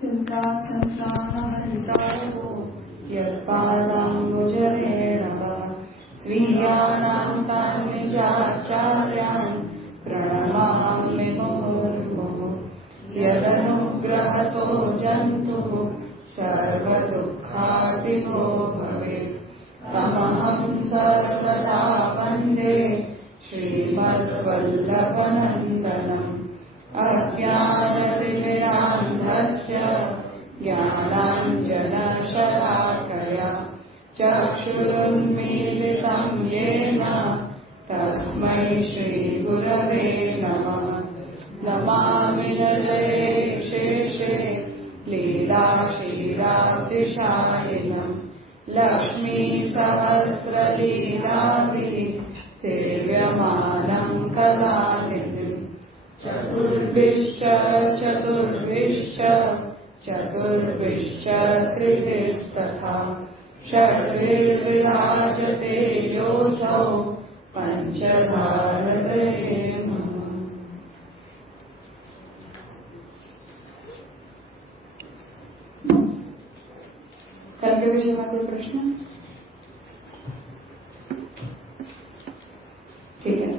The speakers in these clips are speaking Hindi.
चिंता संसारहरितारो यत्पादाम्बुजरेण स्वीयानां तान् निजाचार्यान् प्रणमामि मुहुर्मुहुः। यदनुग्रहतो जन्तुः सर्वदुःखातितो भवेत् तमहं सर्वदा वन्दे श्रीमद्वल्लभनन्दनम्। अज्ञानतिमिरान्धस्य ज्ञानाञ्जनशलाकया चक्षुरुन्मीलितं येन तस्मै श्रीगुरवे नमः। नमामि हृदये शेषे लीलाक्षीराब्धिशायिनम् लक्ष्मीसहस्रलीलाभिः सेव्यमानं कलानिधिम्। चतुर्भिश्च त्रिभिस्तथा षड्भिर्विराजते योऽसौ पञ्चधारदये नमः। कल के विषय में कोई प्रश्न? ठीक है,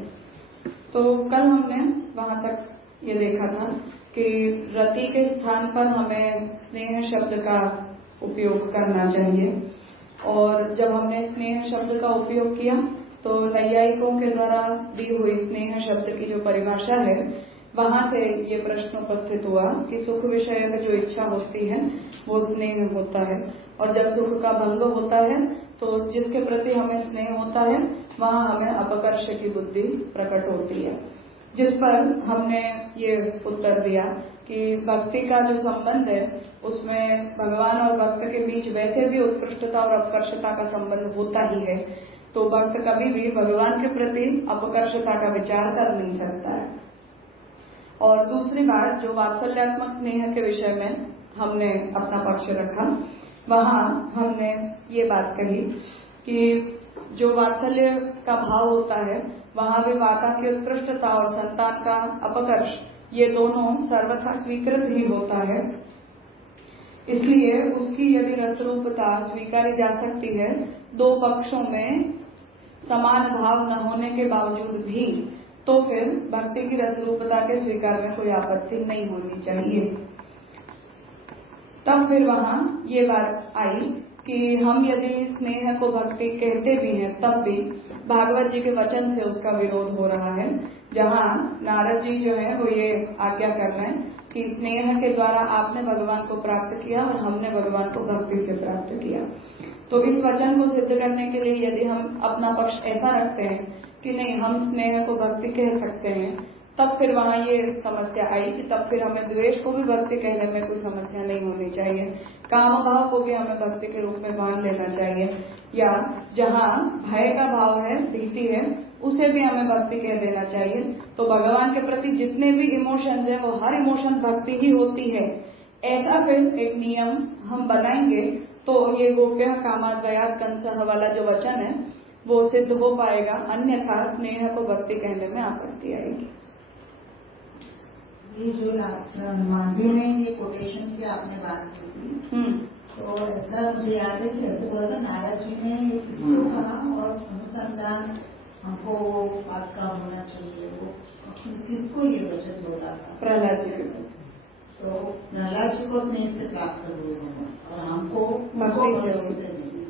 तो कल हमने वहां तक ये देखा था कि रति के स्थान पर हमें स्नेह शब्द का उपयोग करना चाहिए, और जब हमने स्नेह शब्द का उपयोग किया तो नैयायिकों के द्वारा दी हुई स्नेह शब्द की जो परिभाषा है वहां से ये प्रश्न उपस्थित हुआ कि सुख विषयक जो इच्छा होती है वो स्नेह होता है, और जब सुख का भंग होता है तो जिसके प्रति हमें स्नेह होता है वहां हमें अपकर्ष की बुद्धि प्रकट होती है। जिस पर हमने ये उत्तर दिया कि भक्ति का जो संबंध है उसमें भगवान और भक्त के बीच वैसे भी उत्कृष्टता और अपकर्षता का संबंध होता ही है, तो भक्त कभी भी भगवान के प्रति अपकर्षता का विचार कर नहीं सकता है। और दूसरी बात, जो वात्सल्यात्मक स्नेह के विषय में हमने अपना पक्ष रखा, वहां हमने ये बात कही कि जो वात्सल्य का भाव होता है वहां भी माता की उत्कृष्टता और संतान का अपकर्ष ये दोनों सर्वथा स्वीकृत ही होता है, इसलिए उसकी यदि रसरूपता स्वीकारी जा सकती है दो पक्षों में समान भाव न होने के बावजूद भी, तो फिर भक्ति की रसरूपता के स्वीकार में कोई आपत्ति नहीं होनी चाहिए। तब फिर वहां ये बात आई कि हम यदि स्नेह को भक्ति कहते भी हैं तब भी भागवत जी के वचन से उसका विरोध हो रहा है, जहां नारद जी जो है वो ये आज्ञा कर रहे हैं कि स्नेह के द्वारा आपने भगवान को प्राप्त किया और हमने भगवान को भक्ति से प्राप्त किया। तो इस वचन को सिद्ध करने के लिए यदि हम अपना पक्ष ऐसा रखते हैं कि नहीं हम स्नेह को भक्ति कह सकते हैं, तब फिर वहां ये समस्या आई कि तब फिर हमें द्वेष को भी भक्ति कहने में कोई समस्या नहीं होनी चाहिए, काम भाव को भी हमें भक्ति के रूप में मान लेना चाहिए, या जहां भय का भाव है, भीति है, उसे भी हमें भक्ति कह देना चाहिए। तो भगवान के प्रति जितने भी इमोशंस हैं वो हर इमोशन भक्ति ही होती है, ऐसा फिर एक नियम हम बनाएंगे तो ये गोप्य कामाद्वयात् कंसः वाला जो वचन है वो सिद्ध हो पाएगा, अन्यथा स्नेह को भक्ति कहने में आपत्ति आएगी। ये जो लास्ट मांडवी ने ये कोटेशन की आपने बात की थी, तो ऐसा मुझे याद है कि ऐसे बोला था नारद जी ने इसको कहा और अनुसंधान हमको बात का होना चाहिए, वो किसको ये वचन बोला था? प्रहलाद जी के। तो प्रहलाद जी को स्नेह से प्राप्त हो और हमको भक्ति से नहीं।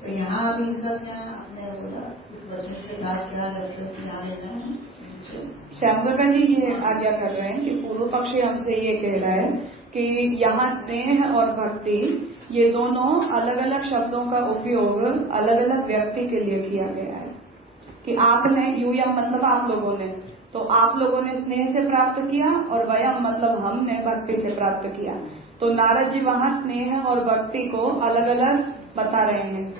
तो यहाँ अभी इसका क्या आपने बोला, इस वचन के बाद क्या ध्यान देना है? श्यामप्रभा जी ये आज्ञा कर रहे हैं कि पूर्व पक्षी हमसे ये कह रहा है कि यहाँ स्नेह और भक्ति ये दोनों अलग अलग शब्दों का उपयोग अलग अलग व्यक्ति के लिए किया गया है, कि आपने यूया मतलब आप लोगों ने, तो आप लोगों ने स्नेह से प्राप्त किया और वयम मतलब हमने भक्ति से प्राप्त किया। तो नारद जी वहां स्नेह और भक्ति को अलग अलग बता रहे हैं,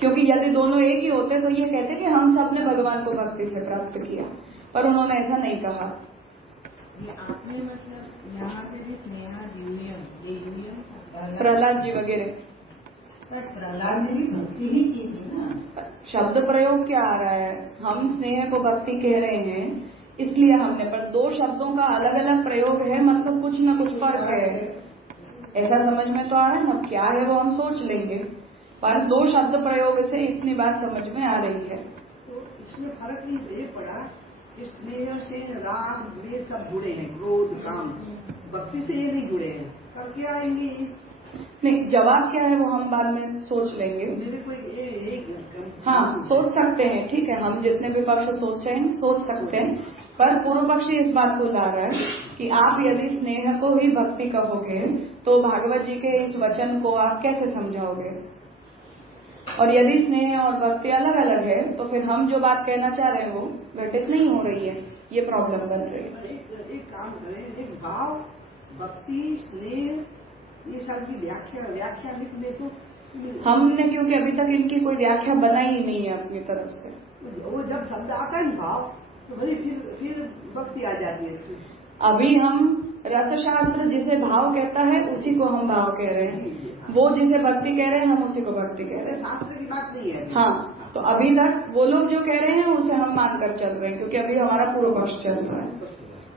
क्योंकि यदि दोनों एक ही होते तो ये कहते कि हम सबने भगवान को भक्ति से प्राप्त किया, पर उन्होंने ऐसा नहीं कहा। ये आपने मतलब यहाँ पे भी स्नेहा यूनियन प्रहलाद जी वगैरह, प्रहलाद जी भी भक्ति ही की थी ना। शब्द प्रयोग क्या आ रहा है, हम स्नेह को भक्ति कह रहे हैं इसलिए हमने, पर दो शब्दों का अलग अलग प्रयोग है, मतलब कुछ न कुछ फर्क है, ऐसा समझ में तो आ रहा है ना। क्या है वो हम सोच लेंगे, पर 2 शब्द प्रयोग से इतनी बात समझ में आ रही है। तो इसमें फर्क ये पड़ा, स्नेह से राग द्वेष सब जुड़े हैं, क्रोध काम, भक्ति से ये नहीं जुड़े हैं। कब क्या आएंगे? नहीं, जवाब क्या है वो हम बाद में सोच लेंगे। मेरे को हाँ, सोच सकते हैं, ठीक है, हम जितने भी पक्ष सोच सकते हैं, पर पूर्व पक्षी इस बात को ला रहा है कि आप यदि स्नेह को ही भक्ति कहोगे तो भागवत जी के इस वचन को आप कैसे समझाओगे? और यदि स्नेह और भक्ति अलग अलग है तो फिर हम जो बात कहना चाह रहे हैं वो घटित नहीं हो रही है, ये प्रॉब्लम बन रही है। एक काम करें, एक भाव, भक्ति, स्नेह, ये सब की व्याख्या लिख ले तो हमने, क्योंकि अभी तक इनकी कोई व्याख्या बनाई ही नहीं है अपनी तरफ से। वो जब शब्द आता है भाव तो भाई फिर भक्ति आ जाती है। अभी हम रसशास्त्र जिसे भाव कहता है उसी को हम भाव कह रहे हैं, वो जिसे भक्ति कह रहे हैं हम उसी को भक्ति कह रहे हैं। शास्त्र की बात नहीं है। हाँ, तो अभी तक वो लोग जो कह रहे हैं उसे हम मानकर चल रहे हैं, क्योंकि अभी हमारा पूर्व पक्ष चल रहा है।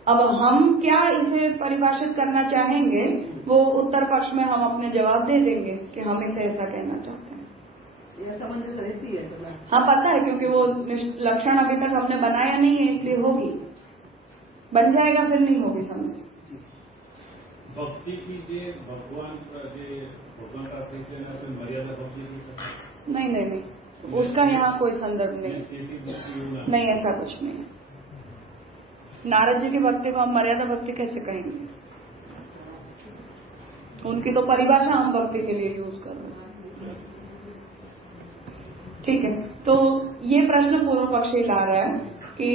अब हम क्या इसे परिभाषित करना चाहेंगे वो उत्तर पक्ष में हम अपने जवाब दे देंगे कि हम इसे ऐसा कहना चाहते हैं। यह समंजस रहती है। हाँ, पता है, क्योंकि वो लक्षण अभी तक हमने बनाया नहीं है, इसलिए होगी, बन जाएगा फिर नहीं होगी समझ। भक्ति कीजिए, भगवान का मर्यादा भक्ति नहीं, उसका यहाँ कोई संदर्भ नहीं, ऐसा कुछ नहीं है। नारद जी की भक्ति को हम मर्यादा भक्ति कैसे कहेंगे? उनकी तो परिभाषा हम भक्ति के लिए यूज कर रहे हैं। ठीक है, तो ये प्रश्न पूर्व पक्षी ला रहा है कि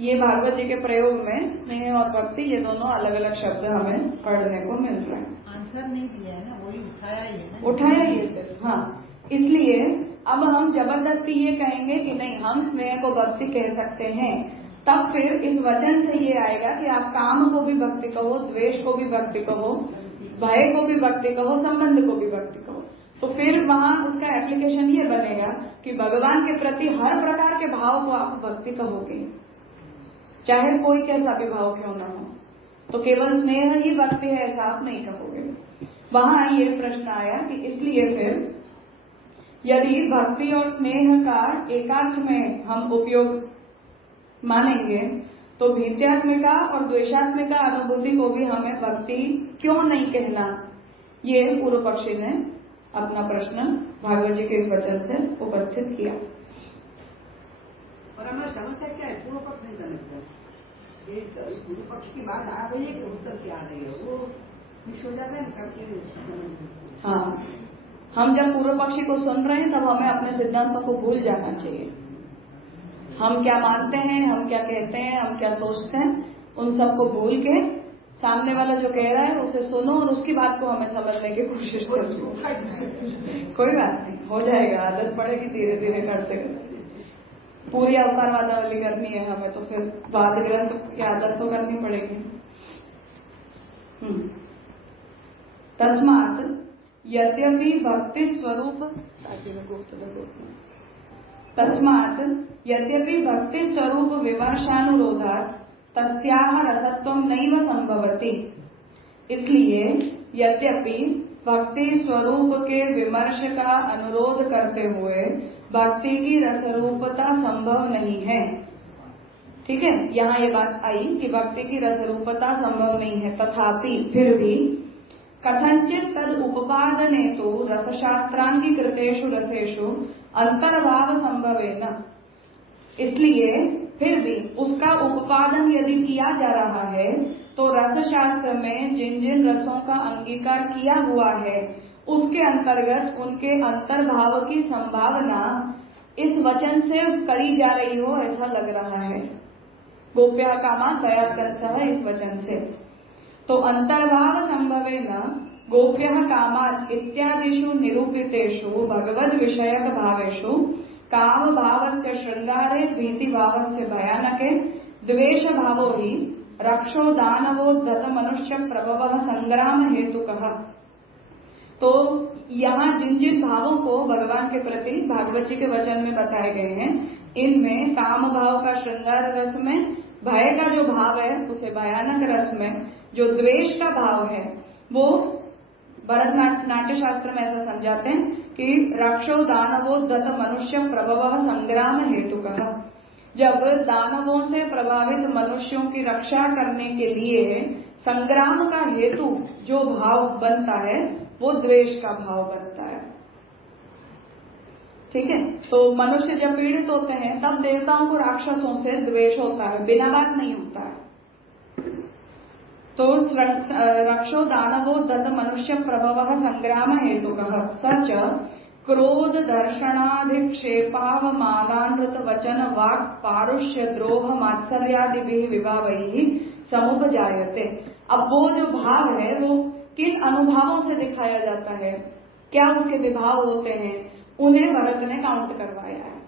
ये भागवत जी के प्रयोग में स्नेह और भक्ति ये दोनों अलग अलग शब्द हमें पढ़ने को मिल रहे हैं। आंसर नहीं दिया है ना, वही उठाया ही है ना, उठाया ही है सिर्फ। हाँ, इसलिए अब हम जबरदस्ती ये कहेंगे कि नहीं हम स्नेह को भक्ति कह सकते हैं, तब फिर इस वचन से ये आएगा कि आप काम को भी भक्ति कहो, द्वेष को भी भक्ति कहो, भय को भी भक्ति कहो, संबंध को भी भक्ति कहो, तो फिर वहां उसका एप्लीकेशन ये बनेगा कि भगवान के प्रति हर प्रकार के भाव को आप भक्ति कहोगे, चाहे कोई कैसा भी भाव क्यों न हो। तो केवल स्नेह ही भक्ति है ऐसा आप नहीं कहोगे। वहां ये प्रश्न आया कि इसलिए फिर यदि भक्ति और स्नेह का एकार्थ में हम उपयोग मानेंगे तो भीत्यात्मिका और द्वेषात्मिका अनुभूति को भी हमें भक्ति क्यों नहीं कहना, ये पूर्व पक्षी ने अपना प्रश्न भागवत जी के इस वचन से उपस्थित किया। और हमारी समस्या क्या है, पूर्व पक्ष नहीं समझता। पूर्व पक्ष की बात आ रही है कि उत्तर क्या आ रही है, वो मिस हो जाता है करके। हाँ, हम जब पूर्व पक्षी को सुन रहे हैं तब हमें अपने सिद्धांतों को भूल जाना चाहिए। हम क्या मानते हैं, हम क्या कहते हैं, हम क्या सोचते हैं, उन सबको भूल के सामने वाला जो कह रहा है उसे सुनो और उसकी बात को हमें समझने की कोशिश करो। कोई बात नहीं, हो जाएगा, आदत पड़ेगी धीरे धीरे करते करते। पूरी अवतार वादावली करनी है हमें तो फिर वाद ग्रंथ की आदत तो करनी पड़ेगी। तस्मात् यद्यपि भक्ति स्वरूप तस्मात् यद्यपि भक्ति स्वरूप विमर्शानुरोधात् तस्याह रसत्वं नैव संभवति। इसलिए यद्यपि भक्ति स्वरूप के विमर्श का अनुरोध करते हुए भक्ति की रसरूपता संभव नहीं है। ठीक है, यहाँ ये बात आई कि भक्ति की रसरूपता संभव नहीं है, तथापि फिर भी कथंचित तद उपपादने तो रसशास्त्रांगीकृतेषु रसेषु अंतर्भाव संभवेन। इसलिए फिर भी उसका उपादन यदि किया जा रहा है तो रसशास्त्र में जिन जिन रसों का अंगीकार किया हुआ है उसके अंतर्गत उनके अंतर्भाव की संभावना इस वचन से करी जा रही हो ऐसा लग रहा है। गोप्य कामा दयाकंसः इस वचन से तो अंतर्भाव संभवेन गोप्य कामात् इत्यादिषु निरूपितेषु भगवद विषयक भावेषु काम भावस्य श्रृंगारे भीति भावस्य भयानके द्वेष भावो ही रक्षो दानवोद्धत मनुष्य प्रभव संग्राम हेतुकः। तो यहाँ जिन जिन भावों को भगवान के प्रति भागवत जी के वचन में बताए गए हैं इनमें काम भाव का श्रृंगार रस में, भय का जो भाव है उसे भयानक रस में, जो द्वेष का भाव है वो भरतनाट्य शास्त्र में ऐसा समझाते हैं कि रक्षो दानवो दत मनुष्य प्रभव संग्राम हेतु कहा। जब दानवों से प्रभावित मनुष्यों की रक्षा करने के लिए संग्राम का हेतु जो भाव बनता है वो द्वेष का भाव बनता है। ठीक है, तो मनुष्य जब पीड़ित होते हैं तब देवताओं को राक्षसों से द्वेष होता है, बिना बात नहीं होता है। तो रक्षो दानवो दत्त मनुष्य प्रभव संग्राम हेतु सच क्रोध दर्शनाधिक्षेपावमानानृत वचन वाक् पारुष्य द्रोह मात्सर्यादि विभावैः समुपजायते। अब वो जो भाव है वो किन अनुभावों से दिखाया जाता है, क्या उसके विभाव होते हैं, उन्हें भरत ने काउंट करवाया है।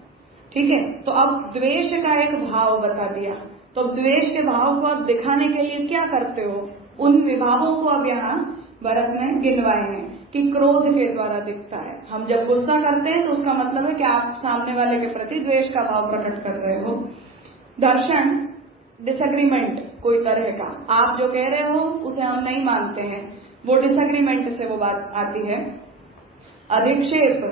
ठीक है, तो अब द्वेष का एक भाव बता दिया, तो द्वेष के भाव को आप दिखाने के लिए क्या करते हो, उन विभावों को अब यहाँ भरत ने गिनवाए हैं कि क्रोध के द्वारा दिखता है। हम जब गुस्सा करते हैं तो उसका मतलब है कि आप सामने वाले के प्रति द्वेष का भाव प्रकट कर रहे हो। दर्शन डिसएग्रीमेंट कोई तरह का, आप जो कह रहे हो उसे हम नहीं मानते हैं, वो डिसएग्रीमेंट से वो बात आती है। अधिक्षेप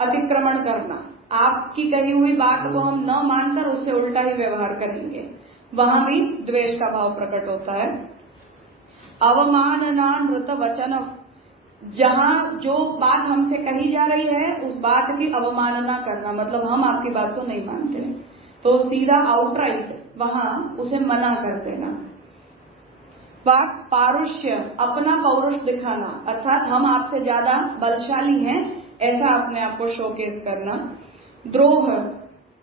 अतिक्रमण करना, आपकी कही हुई बात को हम न मानकर उससे उल्टा ही व्यवहार करेंगे, वहां भी द्वेष का भाव प्रकट होता है। अवमाननानृत वचन, जहां जो बात हमसे कही जा रही है उस बात की अवमानना करना, मतलब हम आपकी बात को नहीं मानते, तो सीधा आउटराइट वहां उसे मना कर देना। वाक् पारुष्य, अपना पौरुष दिखाना, अर्थात हम आपसे ज्यादा बलशाली हैं ऐसा अपने आप को शोकेस करना। द्रोह,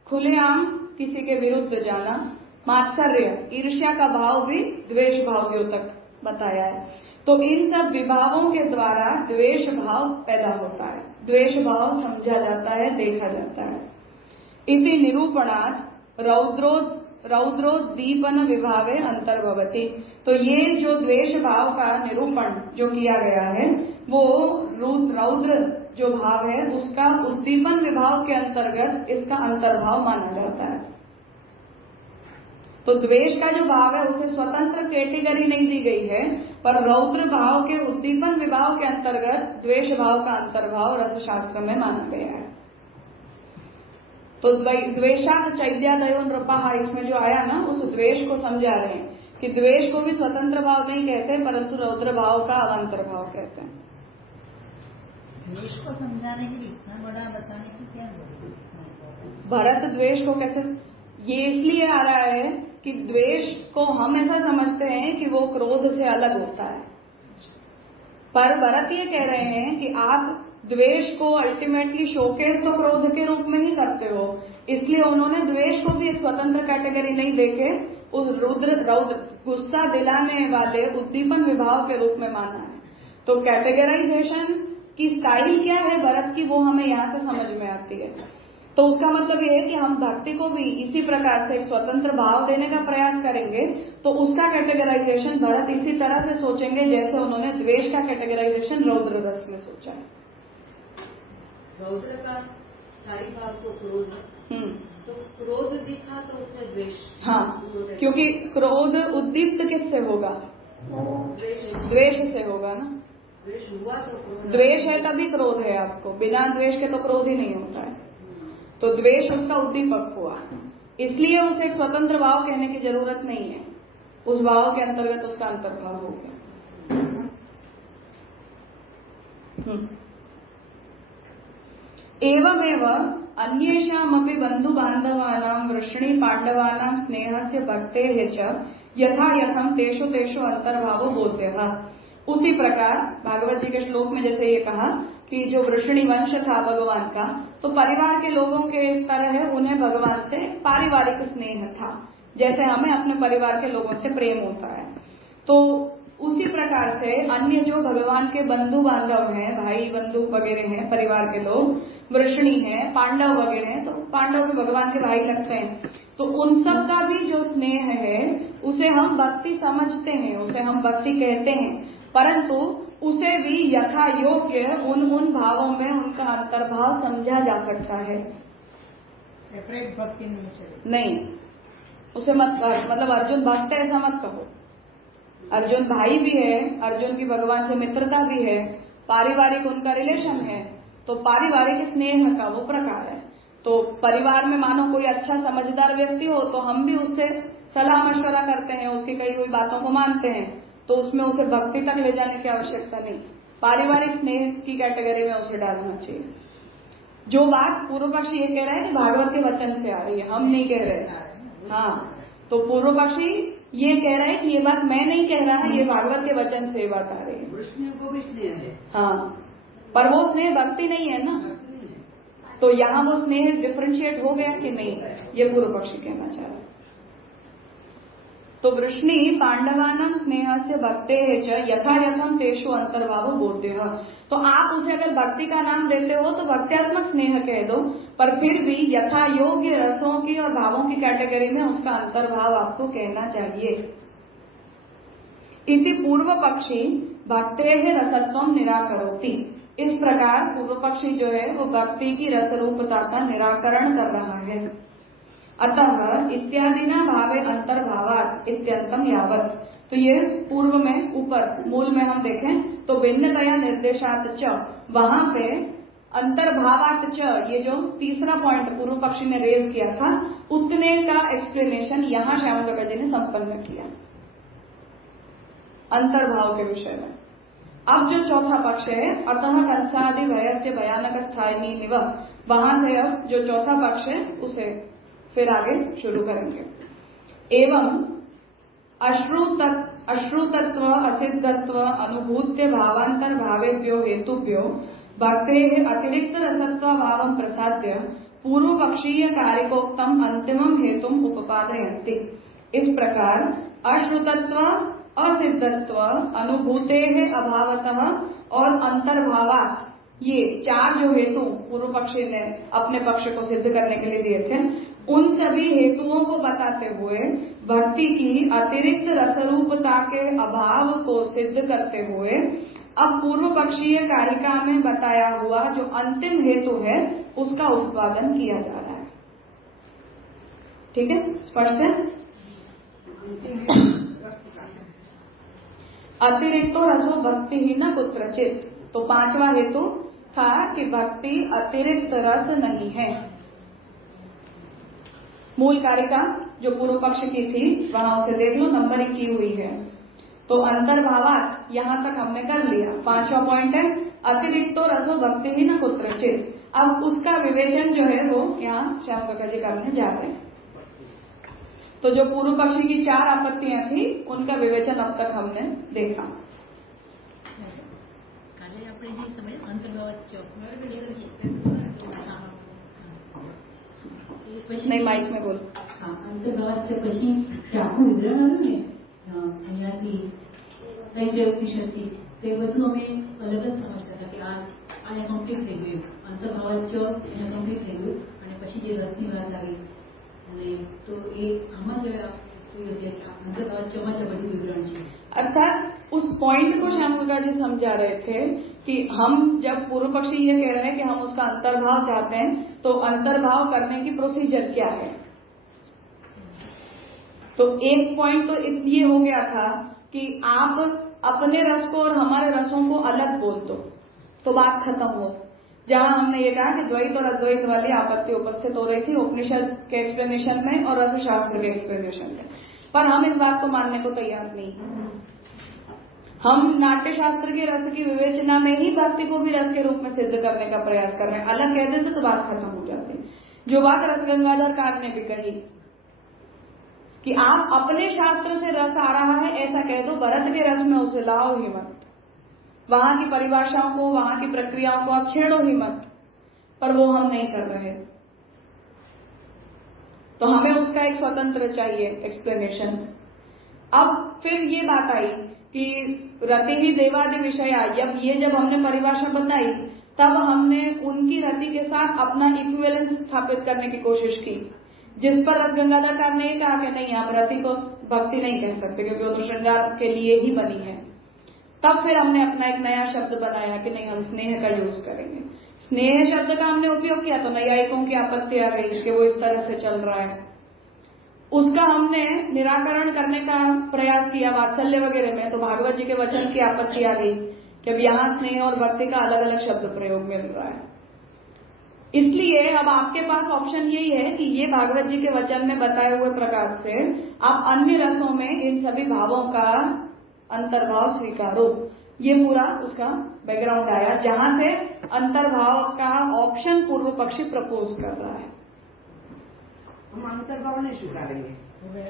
खुलेआम किसी के विरुद्ध जाना। मात्सर्य, ईर्ष्या का भाव भी द्वेष भाव के तक बताया है। तो इन सब विभावों के द्वारा द्वेष भाव पैदा होता है, द्वेष भाव समझा जाता है, देखा जाता है। इति निरूपणात् रौद्रोद्दीपन विभावे अंतर्भवति। तो ये जो द्वेष भाव का निरूपण जो किया गया है वो रौद्र जो भाव है उसका उद्दीपन विभाव के अंतर्गत इसका अंतर्भाव माना जाता है। तो द्वेष का जो भाव है उसे स्वतंत्र कैटेगरी नहीं दी गई है, पर रौद्र भाव के उद्दीपन विभाव के अंतर्गत द्वेष भाव का अंतर्भाव रसशास्त्र में माना गया है। तो द्वेषात् चैद्यादयो नृपः, इसमें जो आया ना उस द्वेष को समझा रहे हैं कि द्वेष को भी स्वतंत्र भाव नहीं कहते परंतु रौद्र भाव का अवंतर भाव कहते हैं। द्वेष को समझाने के लिए इतना बड़ा बताने की क्या जरूरत? भरत द्वेष को कैसे, ये इसलिए आ रहा है कि द्वेष को हम ऐसा समझते हैं कि वो क्रोध से अलग होता है, पर भरत ये कह रहे हैं कि आप द्वेष को अल्टीमेटली शोकेस तो क्रोध के रूप में ही करते हो, इसलिए उन्होंने द्वेष को भी एक स्वतंत्र कैटेगरी नहीं देके उस रौद्र गुस्सा दिलाने वाले उद्दीपन विभाव के रूप में माना है। तो कैटेगराइजेशन की स्टाइल क्या है भरत की, वो हमें यहाँ से समझ में आती है। तो उसका मतलब ये है कि हम भक्ति को भी इसी प्रकार से एक स्वतंत्र भाव देने का प्रयास करेंगे, तो उसका कैटेगराइजेशन भरत इसी तरह से सोचेंगे जैसे उन्होंने द्वेष का कैटेगराइजेशन रौद्र रस में सोचा है। रौद्र का स्थायी भाव तो क्रोध, तो क्रोध दिखा तो उसमें द्वेष। हाँ, क्योंकि क्रोध उद्दीप्त किससे होगा, द्वेष से होगा ना। द्वेष हुआ तो क्रोध, द्वेष है तभी क्रोध है आपको, बिना द्वेष के तो क्रोध ही नहीं होता है। तो द्वेष उसका उद्दीपक हुआ, इसलिए उसे एक स्वतंत्र भाव कहने की जरूरत नहीं है, उस भाव के अंतर्गत उसका अंतर्भाव हो गया। एवमेव अन्येषामपि बंधु बांधवानां वृष्णि पांडवानां स्नेहस्य भक्तेः च यथा यथम तेषु तेषु अंतर्भावो बोध्यः। उसी प्रकार भागवत जी के श्लोक में जैसे ये कहा कि जो वृष्णि वंश था भगवान का, तो परिवार के लोगों के तरह उन्हें भगवान से पारिवारिक स्नेह था, जैसे हमें अपने परिवार के लोगों से प्रेम होता है। तो उसी प्रकार से अन्य जो भगवान के बंधु बांधव हैं, भाई बंधु वगैरह हैं, परिवार के लोग, वृष्णि हैं, पांडव वगैरह हैं, तो पांडव भी भगवान के भाई लगते हैं, तो उन सब का भी जो स्नेह है उसे हम भक्ति समझते हैं, उसे हम भक्ति कहते हैं, परंतु उसे भी यथा योग्य उन भावों में उनका अंतर्भाव समझा जा सकता है। सेपरेट भक्ति नहीं, उसे मत, मतलब अर्जुन भक्त ऐसा मत कहो, अर्जुन भाई भी है, अर्जुन की भगवान से मित्रता भी है, पारिवारिक उनका रिलेशन है, तो पारिवारिक स्नेह का वो प्रकार है। तो परिवार में मानो कोई अच्छा समझदार व्यक्ति हो तो हम भी उससे सलाह मशवरा करते हैं, उसकी कही हुई बातों को मानते हैं, तो उसमें उसे भक्ति तक ले जाने की आवश्यकता नहीं, पारिवारिक स्नेह की कैटेगरी में उसे डालना चाहिए। जो बात पूर्व पक्षी ये कह रहा है कि भागवत के वचन से आ रही है, हम नहीं कह रहे। हाँ, तो पूर्व पक्षी ये कह रहा है कि ये बात मैं नहीं कह रहा है, ये भागवत के वचन से बात आ रही है। स्नेह को भी स्नेह है। हाँ, पर वो स्नेह भक्ति नहीं है ना, तो यहाँ वो स्नेह डिफरेंशिएट हो गया कि नहीं, ये पूर्व पक्षी कहना चाह रहा है। तो वृष्णि पांडवानां स्नेहस्य भक्तेः च यथा यथम तेषु अंतर्भाव बोध्यः। तो आप उसे अगर भक्ति का नाम देते हो तो भक्त्यात्मक स्नेह कह दो, पर फिर भी यथा योग्य रसों की और भावों की कैटेगरी में उसका अंतर्भाव आपको कहना चाहिए। इति पूर्व पक्षी भक्तेः रसत्वं निराकरोति। इस प्रकार पूर्व पक्षी जो है वो भक्ति की रसरूपता का निराकरण कर रहा है। अतः इत्यादिना भावे अंतर्भावात् इत्यंतम यावत्। तो ये पूर्व में ऊपर मूल में हम देखें तो भिन्नतया निर्देशात् च, वहां पे अंतर्भावात् च, ये जो तीसरा पॉइंट पूर्व पक्षी ने रेज किया था, उतने का एक्सप्लेनेशन यहाँ श्यामल जी ने संपन्न किया अंतर्भाव के विषय में। अब जो चौथा पक्ष है, अतः कंसादि भयस्य भयानक स्थायिनी निव, वहां से अब जो चौथा पक्ष है उसे फिर आगे शुरू करेंगे। एवं अश्रुतत्व असिद्धत्व अनुभूत्य भावांतर भावेभ्यो हेतुभ्यो भक्तेः अतिरिक्त रसत्व भावं प्रसाद्य पूर्व पक्षीय कारिकोक्तम अंतिमम हेतुम उपपादयन्ति। इस प्रकार अश्रुतत्व, असिद्धत्व, अनुभूतेः अभावतः और अंतर्भावात्, ये चार जो हेतु पूर्व पक्षी ने अपने पक्ष को सिद्ध करने के लिए दिए थे, उन सभी हेतुओं को बताते हुए भक्ति की अतिरिक्त रसरूपता के अभाव को सिद्ध करते हुए अब पूर्व पक्षीय कारिका में बताया हुआ जो अंतिम हेतु है उसका उत्पादन किया जा रहा है। ठीक है, स्पष्ट है। अतिरिक्त रसो भक्ति ही न कुत्रचित। तो पांचवा हेतु था कि भक्ति अतिरिक्त रस नहीं है। मूल कारिका जो पूर्व पक्ष की थी वहां उसे देख लो, नंबरिंग की हुई है। तो अंतर्भावात यहां तक हमने कर लिया। पांचवा पॉइंट है अतिरिक्त रसो भक्ति ही न कुत्रचित। अब उसका विवेचन जो है वो यहाँ श्याम काका जी करने जा रहे हैं। तो जो पूर्व पक्षी की चार आपत्तियां थी उनका विवेचन अब तक हमने देखा। नहीं, माइक में बोलो। अंतर्भावात પછી આખું વિવરણ આવ્યું ને અહીંયાથી તૈત્રીય ઉપનિષદથી, તે બધું અમે અલગ જ સમજતા હતા કે આ કમ્પ્લીટ થઈ ગયું, અંતર્ભાવાત એને કમ્પ્લીટ થઈ ગયું, અને પછી જે રસની વાત આવી અને તો એ આમાં જ अंतर्भावात માં જ બધું વિવરણ છે। अर्थात उस पॉइंट को श्याम काका जी समझा रहे थे कि हम जब पूर्व पक्षी ये कह रहे हैं कि हम उसका अंतर्भाव चाहते हैं तो अंतर्भाव करने की प्रोसीजर क्या है। तो एक पॉइंट तो ये हो गया था कि आप अपने रस को और हमारे रसों को अलग बोल दो तो बात खत्म हो। जहां हमने ये कहा कि द्वैत और अद्वैत वाली आपत्ति उपस्थित हो रही थी उपनिषद के एक्सप्लेनेशन में और रसशास्त्र के एक्सप्लेनेशन में, पर हम इस बात को मानने को तैयार नहीं हैं। हम नाट्य शास्त्र के रस की विवेचना में ही भक्ति को भी रस के रूप में सिद्ध करने का प्रयास कर रहे हैं। अलग कह देते तो बात खत्म हो जाती। जो बात रसगंगाधर कार ने भी कही कि आप अपने शास्त्र से रस आ रहा है ऐसा कह दो, भरत के रस में उसे लाओ ही मत, वहां की परिभाषाओं को वहां की प्रक्रियाओं को आप छेड़ो ही मत, पर वो हम नहीं कर रहे। तो हमें उसका एक स्वतंत्र चाहिए एक्सप्लेनेशन। अब फिर ये बात आई कि रति ही देवादि विषया, जब हमने परिभाषा बताई तब हमने उनकी रति के साथ अपना इक्विवेलेंस स्थापित करने की कोशिश की, जिस पर रसगंगाधर कार ने कहा कि नहीं, आप रति को भक्ति नहीं कह सकते क्योंकि वो तो श्रृंगार के लिए ही बनी है। तब फिर हमने अपना एक नया शब्द बनाया कि नहीं, हम स्नेह का यूज करेंगे। स्नेह शब्द का हमने उपयोग किया तो नैयायिकों की आपत्ति आ गई कि वो इस तरह से चल रहा है। उसका हमने निराकरण करने का प्रयास किया वात्सल्य वगैरह में, तो भागवत जी के वचन की आपत्ति आ गई कि अब यहाँ स्नेह और भक्ति का अलग अलग शब्द प्रयोग मिल रहा है। इसलिए अब आपके पास ऑप्शन यही है कि ये भागवत जी के वचन में बताए हुए प्रकार से आप अन्य रसों में इन सभी भावों का अंतर्भाव स्वीकारो। ये पूरा उसका बैकग्राउंड आया जहां से अंतर्भाव का ऑप्शन पूर्व पक्षी प्रपोज कर रहा है। हम अंतर्भाव नहीं स्वीकारेंगे,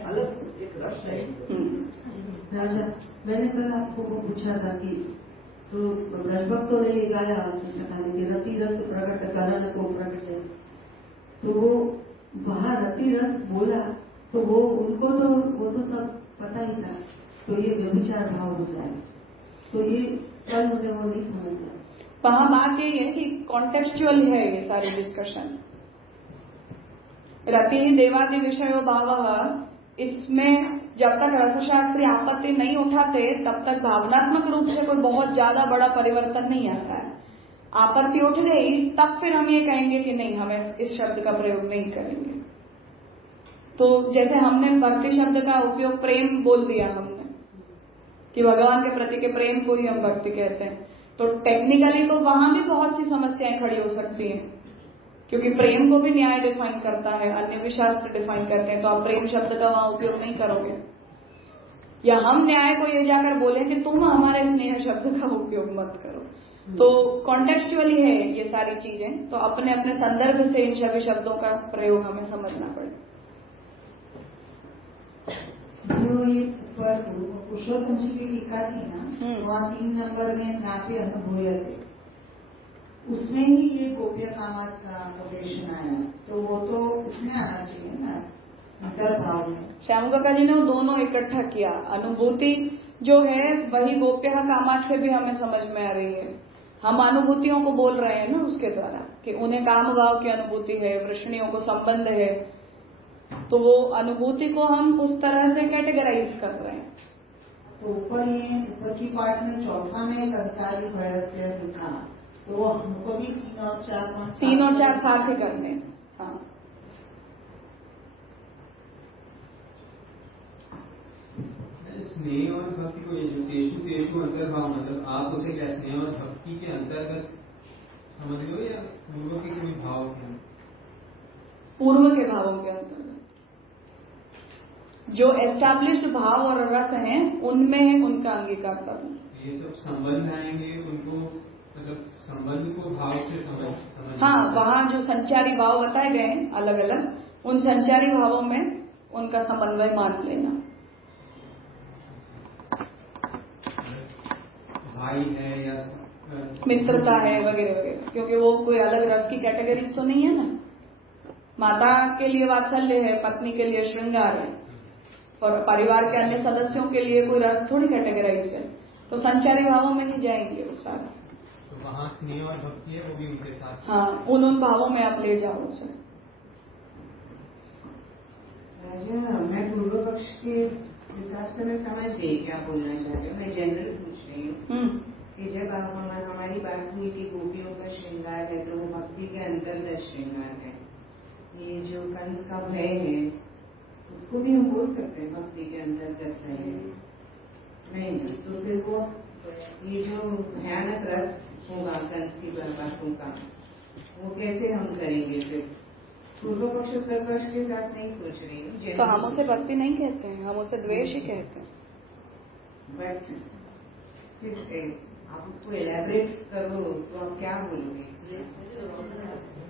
अलग एक रस है। राजा, मैंने कल आपको वो पूछा था कि तो ब्रजभक्तों ने ये गाया कि रति रस प्रकट करण को प्रकट है, तो वो वहाँ रति रस बोला तो वो उनको तो वो तो सब पता ही था, तो ये व्यभिचार भाव हो जाए, तो ये कल मुझे वो नहीं समझ। वहां बात यही है कि कॉन्टेक्चुअल है ये सारी डिस्कशन। रति देवादि विषयो भाव, इसमें जब तक रसशास्त्री आपत्ति नहीं उठाते तब तक भावनात्मक रूप से कोई बहुत ज्यादा बड़ा परिवर्तन नहीं आता है। आपत्ति उठ गई तब फिर हम ये कहेंगे कि नहीं, हमें इस शब्द का प्रयोग नहीं करेंगे। तो जैसे हमने भक्ति शब्द का उपयोग प्रेम बोल दिया हमने कि भगवान के प्रति के प्रेम को ही हम भक्ति कहते हैं, तो टेक्निकली तो वहां भी बहुत सी समस्याएं खड़ी हो सकती हैं, क्योंकि प्रेम को भी न्याय डिफाइन करता है, अन्य भी शास्त्र डिफाइन करते हैं, तो आप प्रेम शब्द का वहां उपयोग नहीं करोगे। या हम न्याय को ये जाकर बोले कि तुम हमारे स्नेह शब्द का उपयोग मत करो। तो कॉन्टेक्चुअली है ये सारी चीजें, तो अपने अपने संदर्भ से इन सभी शब्दों का प्रयोग हमें समझना पड़ेगा। जो ये पर पुरुषोत्तम जी की टीका थी ना, वहाँ 3 नंबर में नापे अनुभूय थे, उसमें ही ये गोप्य कामत का कोटेशन आया, तो वो तो इसमें आना चाहिए ना अंतर्भाव में। श्याम काका जी ने वो दोनों इकट्ठा किया। अनुभूति जो है वही गोप्य कामाठ से भी हमें समझ में आ रही है। हम अनुभूतियों को बोल रहे हैं ना उसके द्वारा कि उन्हें काम भाव की अनुभूति है, वृष्णियों को संबंध है, तो वो अनुभूति को हम उस तरह से कैटेगराइज कर रहे हैं। तो ऊपर की पार्ट में चौथा में कंसारी भयस्य लिखा, तो हमको भी 3 और 4 साथ ही करने। हाँ, स्नेह और भक्ति को तेषु अंतर्भाव, मतलब आप उसे क्या स्नेह और भक्ति के अंतर्गत समझ लो या पूर्व के कोई भाव के? पूर्व के भावों के अंतर्गत जो एस्टैब्लिश्ड भाव और रस हैं उनमें उनका अंगीकार करना। ये सब संबंध आएंगे उनको, मतलब संबंध को भाव से समझ। हाँ, वहाँ जो संचारी भाव बताए गए हैं अलग अलग, उन संचारी भावों में उनका समन्वय मान लेना। भाई है या मित्रता है वगैरह वगैरह, क्योंकि वो कोई अलग रस की कैटेगरीज तो नहीं है ना। माता के लिए वात्सल्य है, पत्नी के लिए श्रृंगार है, और परिवार के अन्य सदस्यों के लिए कोई रस थोड़ी कैटेगराइज है। तो संचारी भावों में ही जाएंगे वो सारा। तो वहाँ स्नेह और भक्ति है वो भी उनके साथ। हाँ, उन भावों में आप ले जाओ उसे। मैं पूर्व पक्ष के हिसाब से मैं समझ गई क्या बोलना चाहते हो। मैं जनरल पूछ रही हूँ कि जब हमारी बात हुई कि गोपियों का श्रृंगार है तो वो भक्ति के अंतर्गत श्रृंगार है। ये जो कंस का भय है उसको भी हम बोल सकते हैं भक्ति के अंतर्गत है नहीं, तो फिर वो ये जो भयानक रस होगा कंस की बातों का वो कैसे हम करेंगे? फिर पूर्व पक्ष उत्तर पक्ष के साथ नहीं सोच रही हूँ। तो हम उसे भक्ति नहीं कहते हैं, हम उसे द्वेष ही कहते हैं। बट फिर आप उसको एलैबोरेट करो तो आप क्या बोलोगे?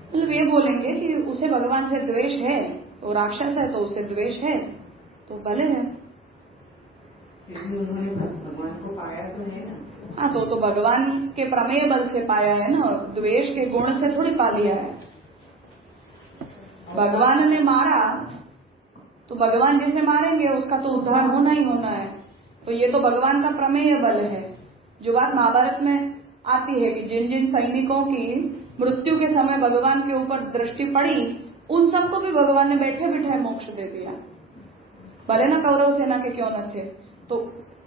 मतलब ये बोलेंगे कि उसे भगवान से द्वेष है, वो राक्षस है तो उसे द्वेष है, तो भले है। उन्होंने भगवान को पाया तो है ना। हाँ, तो भगवान के प्रमेय बल से पाया है ना, द्वेष के गुण से थोड़ी पा लिया है। भगवान ने मारा तो भगवान जिसे मारेंगे उसका तो उद्धार होना ही होना है। तो ये तो भगवान का प्रमेय बल है। जो बात महाभारत में आती है कि जिन जिन सैनिकों की मृत्यु के समय भगवान के ऊपर दृष्टि पड़ी उन सबको भी भगवान ने बैठे बिठाए मोक्ष दे दिया, भले ना कौरव सेना के क्यों न थे। तो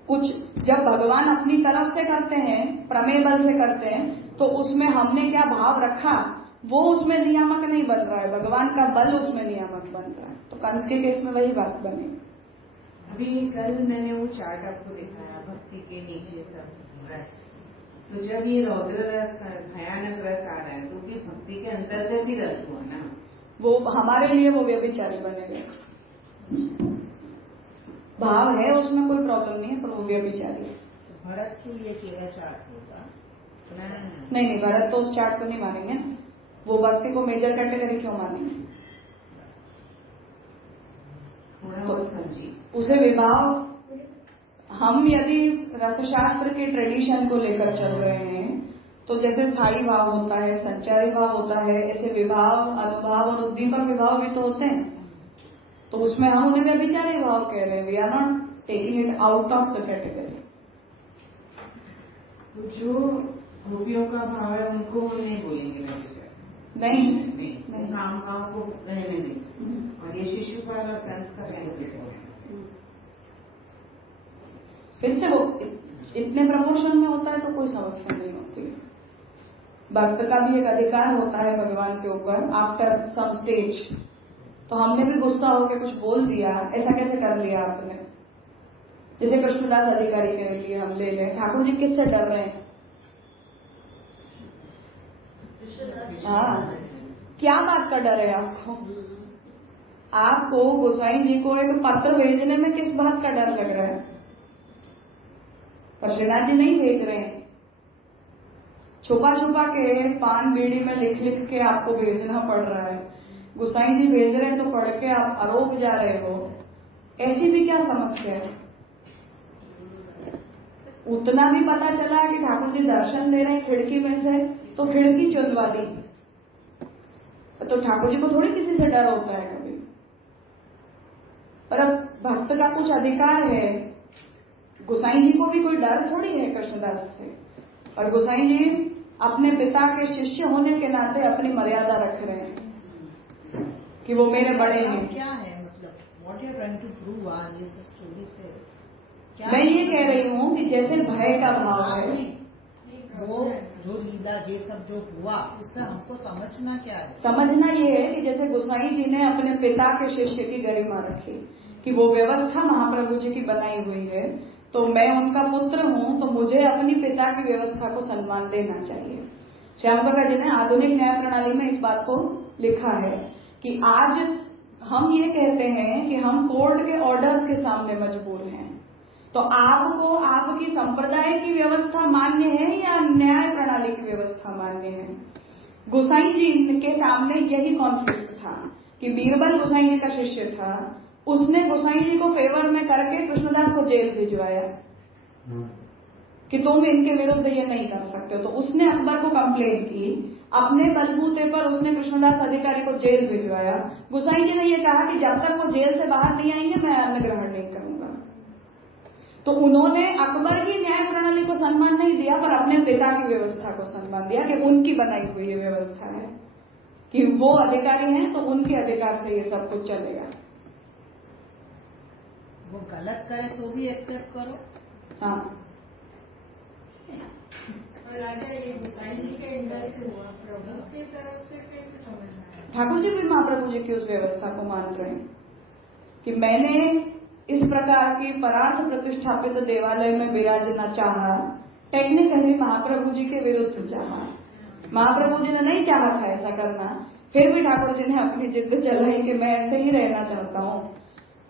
कुछ जब भगवान अपनी तरफ से करते हैं, प्रमेय बल से करते हैं, तो उसमें हमने क्या भाव रखा वो उसमें नियामक नहीं बन रहा है, भगवान का बल उसमें नियामक बन रहा है। तो कंस के केस में वही बात बनी। अभी कल मैंने वो चार्ट आपको दिखाया, भक्ति के नीचे सब रस, तो जब ये रौद्र रस, भयानक रस आ रहा है तो भी भक्ति के अंतर्गत ही रस हुआ ना, वो हमारे लिए वो व्यभिचारी बनेगा। भाव है उसमें कोई प्रॉब्लम नहीं है, पर वो व्यभिचारी है। भरत के लिए केरा चार्ट होगा? नहीं, भरत तो उस चार्ट को नहीं मानेंगे, वो भक्ति को मेजर कैटेगरी क्यों मानेंगे? तो उसे विभाव, हम यदि रसशास्त्र के ट्रेडिशन को लेकर चल रहे हैं तो जैसे स्थायी भाव होता है, संचारी भाव होता है, ऐसे विभाव, अनुभाव और उद्दीपक विभाव भी तो होते हैं। तो उसमें हम उन्हें व्यभिचारी भाव कह रहे हैं। We are not taking it out of the category. तो जो गोपियों का भाव है उनको नहीं बोलेंगे नहीं, काम भाव को रहने दें। और ये शिशुपाल और कंस का बेनिफिट हो रहा है। फिर से वो इतने प्रपोर्शन में होता है तो कोई समस्या नहीं होती। भक्त का भी एक अधिकार होता है भगवान के ऊपर आफ्टर सम स्टेज। तो हमने भी गुस्सा होकर कुछ बोल दिया, ऐसा कैसे कर लिया आपने? जैसे कृष्णदास अधिकारी के लिए हम ले लें, ठाकुर जी किससे डर रहे हैं? हाँ, क्या बात का डर है आपको? आपको गोसाई जी को एक पत्र भेजने में किस बात का डर लग रहा है? पर श्रीनाथ जी नहीं भेज रहे हैं, छुपा छुपा के पान बीड़ी में लिख लिख के आपको भेजना पड़ रहा है। गोसाई जी भेज रहे हैं तो पढ़ के आप आरोप जा रहे हो, ऐसी भी क्या समस्या है? उतना भी पता चला कि ठाकुर जी दर्शन दे रहे हैं खिड़की में से, तो खिड़की चुनवा दी। तो ठाकुर जी को थोड़ी किसी से डर होता है कभी। पर अब भक्त का कुछ अधिकार है, गोसाई जी को भी कोई डर थोड़ी है कृष्णदास से। और गोसाई जी अपने पिता के शिष्य होने के नाते अपनी मर्यादा रख रहे हैं कि वो मेरे बड़े हैं। क्या है मतलब what you are trying to prove आज इस स्टोरी से? मैं ये कह रही हूँ कि जैसे भय का भाव है, वो जो लीला ये सब जो हुआ उससे हमको समझना क्या है? समझना ये है कि जैसे गोसाई जी ने अपने पिता के शिष्य की गरिमा रखी कि वो व्यवस्था महाप्रभु जी की बनाई हुई है, तो मैं उनका पुत्र हूँ, तो मुझे अपनी पिता की व्यवस्था को सम्मान देना चाहिए। श्यामकाका जी ने आधुनिक न्याय प्रणाली में इस बात को लिखा है कि आज हम ये कहते हैं कि हम कोर्ट के ऑर्डर्स के सामने मजबूर हैं, तो आपको आपकी संप्रदाय की व्यवस्था मान्य है या न्याय प्रणाली की व्यवस्था मान्य है? गोसाई जी के सामने यही कॉन्फ्लिक्ट था कि बीरबल गोसाई जी का शिष्य था, उसने गोसाई जी को फेवर में करके कृष्णदास को जेल भिजवाया कि तुम इनके विरुद्ध ये नहीं कर सकते हो। तो उसने अकबर को कंप्लेन की, अपने बलबूते पर उसने कृष्णदास अधिकारी को जेल भिजवाया। गोसाई जी ने ये कहा कि जब तक वो जेल से बाहर नहीं आएंगे मैं अन्न ग्रहण नहीं करूंगा। तो उन्होंने अकबर की न्याय प्रणाली को सम्मान नहीं दिया, पर अपने पिता की व्यवस्था को सम्मान दिया कि उनकी बनाई हुई ये व्यवस्था है कि वो अधिकारी हैं तो उनके अधिकार से ये सब कुछ चलेगा। वो गलत करे तो भी एक्सेप्ट करो। हाँ, और राजा ये गोसाई जी के अंदर से हुआ, प्रभु की तरफ से कैसे समझना है? ठाकुर जी भी महाप्रभु जी की उस व्यवस्था को मान रहे हैं कि मैंने इस प्रकार की परार्थ प्रतिष्ठापित देवालय में विराजना चाहा, टेक्निकली महाप्रभु जी के विरुद्ध चाहा। महाप्रभु जी ने नहीं चाहा था ऐसा करना, फिर भी ठाकुर जी ने अपनी जिद चलाई कि मैं ऐसे ही रहना चाहता हूँ।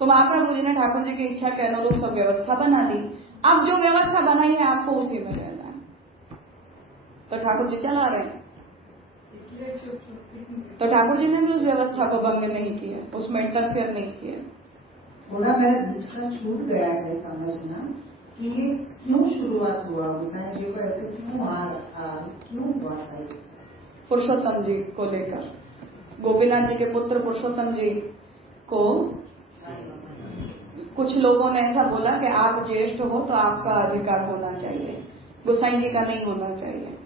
तो महाप्रभु जी ने ठाकुर जी की इच्छा के अनुरूप सब व्यवस्था बना दी। अब जो व्यवस्था बनाई है आपको उसी में रहना है, तो ठाकुर जी चला रहे हैं। तो ठाकुर जी ने भी उस व्यवस्था को भंग नहीं किया, उसमें इंटरफेयर नहीं किया। थोड़ा मेरा बीच का छूट गया है समझना कि क्यों शुरुआत हुआ, गोसाई जी को ऐसे क्यों हुआ था? पुरुषोत्तम जी को लेकर, गोपीनाथ जी के पुत्र पुरुषोत्तम जी को कुछ लोगों ने ऐसा बोला कि आप ज्येष्ठ हो तो आपका अधिकार होना चाहिए, गोसाई जी का नहीं होना चाहिए।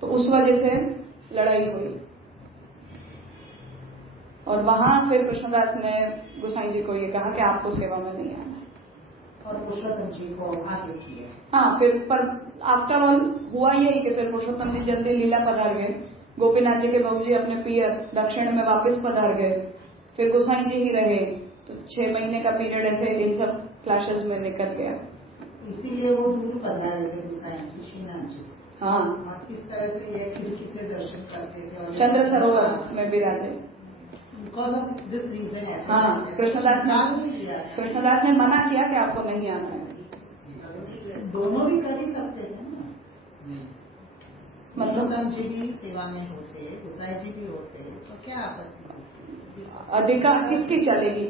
तो उस वजह से लड़ाई हुई और वहां फिर कृष्णदास ने गोसाई जी को ये कहा कि आपको सेवा में नहीं आना, और पुरुषोत्तम जी को आगे किया। हाँ, फिर पर आफ्टर ऑल हुआ यही कि फिर पुरुषोत्तम जी जल्दी लीला पधार गए गोपीनाथ जी के बहू जी अपने पियर दक्षिण में वापस पधार गए, फिर गोसाई जी ही रहे, तो 6 महीने का पीरियड ऐसे इन सब क्लैशेस में निकल गया। इसीलिए वो दूर पधारे थे गोसाई श्रीनाथ जी। हाँ, किस तरह से ये खिड़की से दर्शन करते थे और चंद्र सरोवर में विराजे। बिकॉज ऑफ दिस रीजन है। हाँ, कृष्णदास ने मना किया कि आपको नहीं आना है। दोनों भी कर ही सकते थे ना, मतलब जी भी सेवा में होते, गोसाई जी भी होते, तो क्या आपत्ति? अधिकार किसकी चलेगी?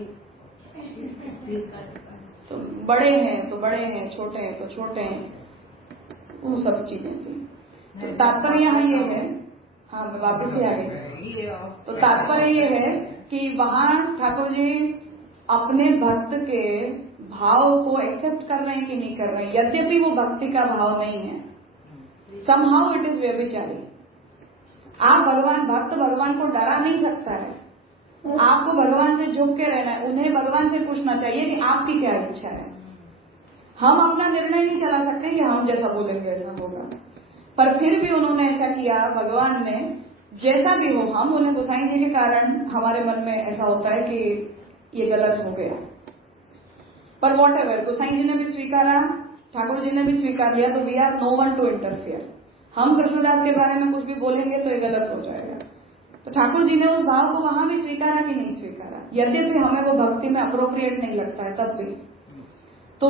तो बड़े हैं तो बड़े हैं, छोटे हैं तो छोटे हैं, वो सब चीजें थी। तो तात्पर्य यहाँ ये है, हाँ मैं वापस ही आ गई। तो तात्पर्य ये है कि वहाँ ठाकुर जी अपने भक्त के भाव को एक्सेप्ट कर रहे हैं कि नहीं कर रहे हैं, यद्यपि वो भक्ति का भाव नहीं है, समहाउ इट इज व्यभिचारी। आप भक्त भगवान को डरा नहीं सकता है, आपको भगवान से झुक के रहना है, उन्हें भगवान से पूछना चाहिए कि आपकी क्या इच्छा है। हम अपना निर्णय नहीं चला सकते कि हम जैसा बोलेंगे ऐसा होगा, पर फिर भी उन्होंने ऐसा किया, भगवान ने जैसा भी हो, हम उन्हें गोसाई जी के कारण हमारे मन में ऐसा होता है कि ये गलत हो गया, पर वॉट एवर, गोसाई जी ने भी स्वीकारा, ठाकुर जी ने भी स्वीकार लिया, तो we are no one to interfere. हम कृष्णदास के बारे में कुछ भी बोलेंगे तो ये गलत हो जाएगा। तो ठाकुर जी ने उस भाव को वहां भी स्वीकारा कि नहीं स्वीकारा, यद्यपि हमें वो भक्ति में अप्रोप्रिएट नहीं लगता है तब भी। तो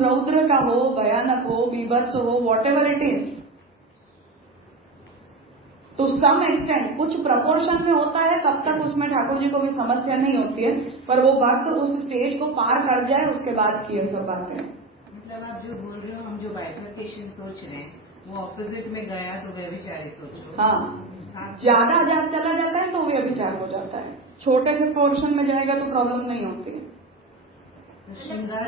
रौद्र का हो, भयानक हो, बीभत्स हो, वॉट एवर इट इज, तो सम एक्सटेंट कुछ प्रपोर्शन में होता है, तब तक उसमें ठाकुर जी को भी समस्या नहीं होती है, पर वो भक्त उस स्टेज को पार कर जाए उसके बाद की ये सब बातें। मतलब आप जो बोल रहे हो, हम जो बाइफर्केशन सोच रहे हैं वो ऑपोजिट में गया तो व्यभिचारी सोचो। हाँ, ज्यादा जब चला जाता है तो व्यभिचार हो जाता है, छोटे से पोर्शन में जाएगा तो प्रॉब्लम नहीं होती है। श्रृंगार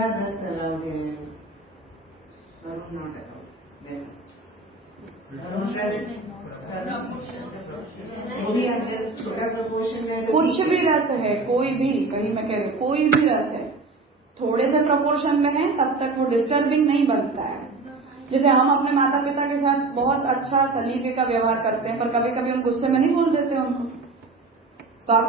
धर्म अलाउड है, नॉट अलाउड। छोटा प्रपोर्शन में कुछ भी रस है, कोई भी, कहीं मैं कह रही हूँ कोई भी रस है, थोड़े से प्रपोर्शन में है तब तक वो डिस्टर्बिंग नहीं बनता है। जैसे हम अपने माता पिता के साथ बहुत अच्छा सलीके का व्यवहार करते हैं, पर कभी कभी हम गुस्से में नहीं बोल देते उनको, तो आप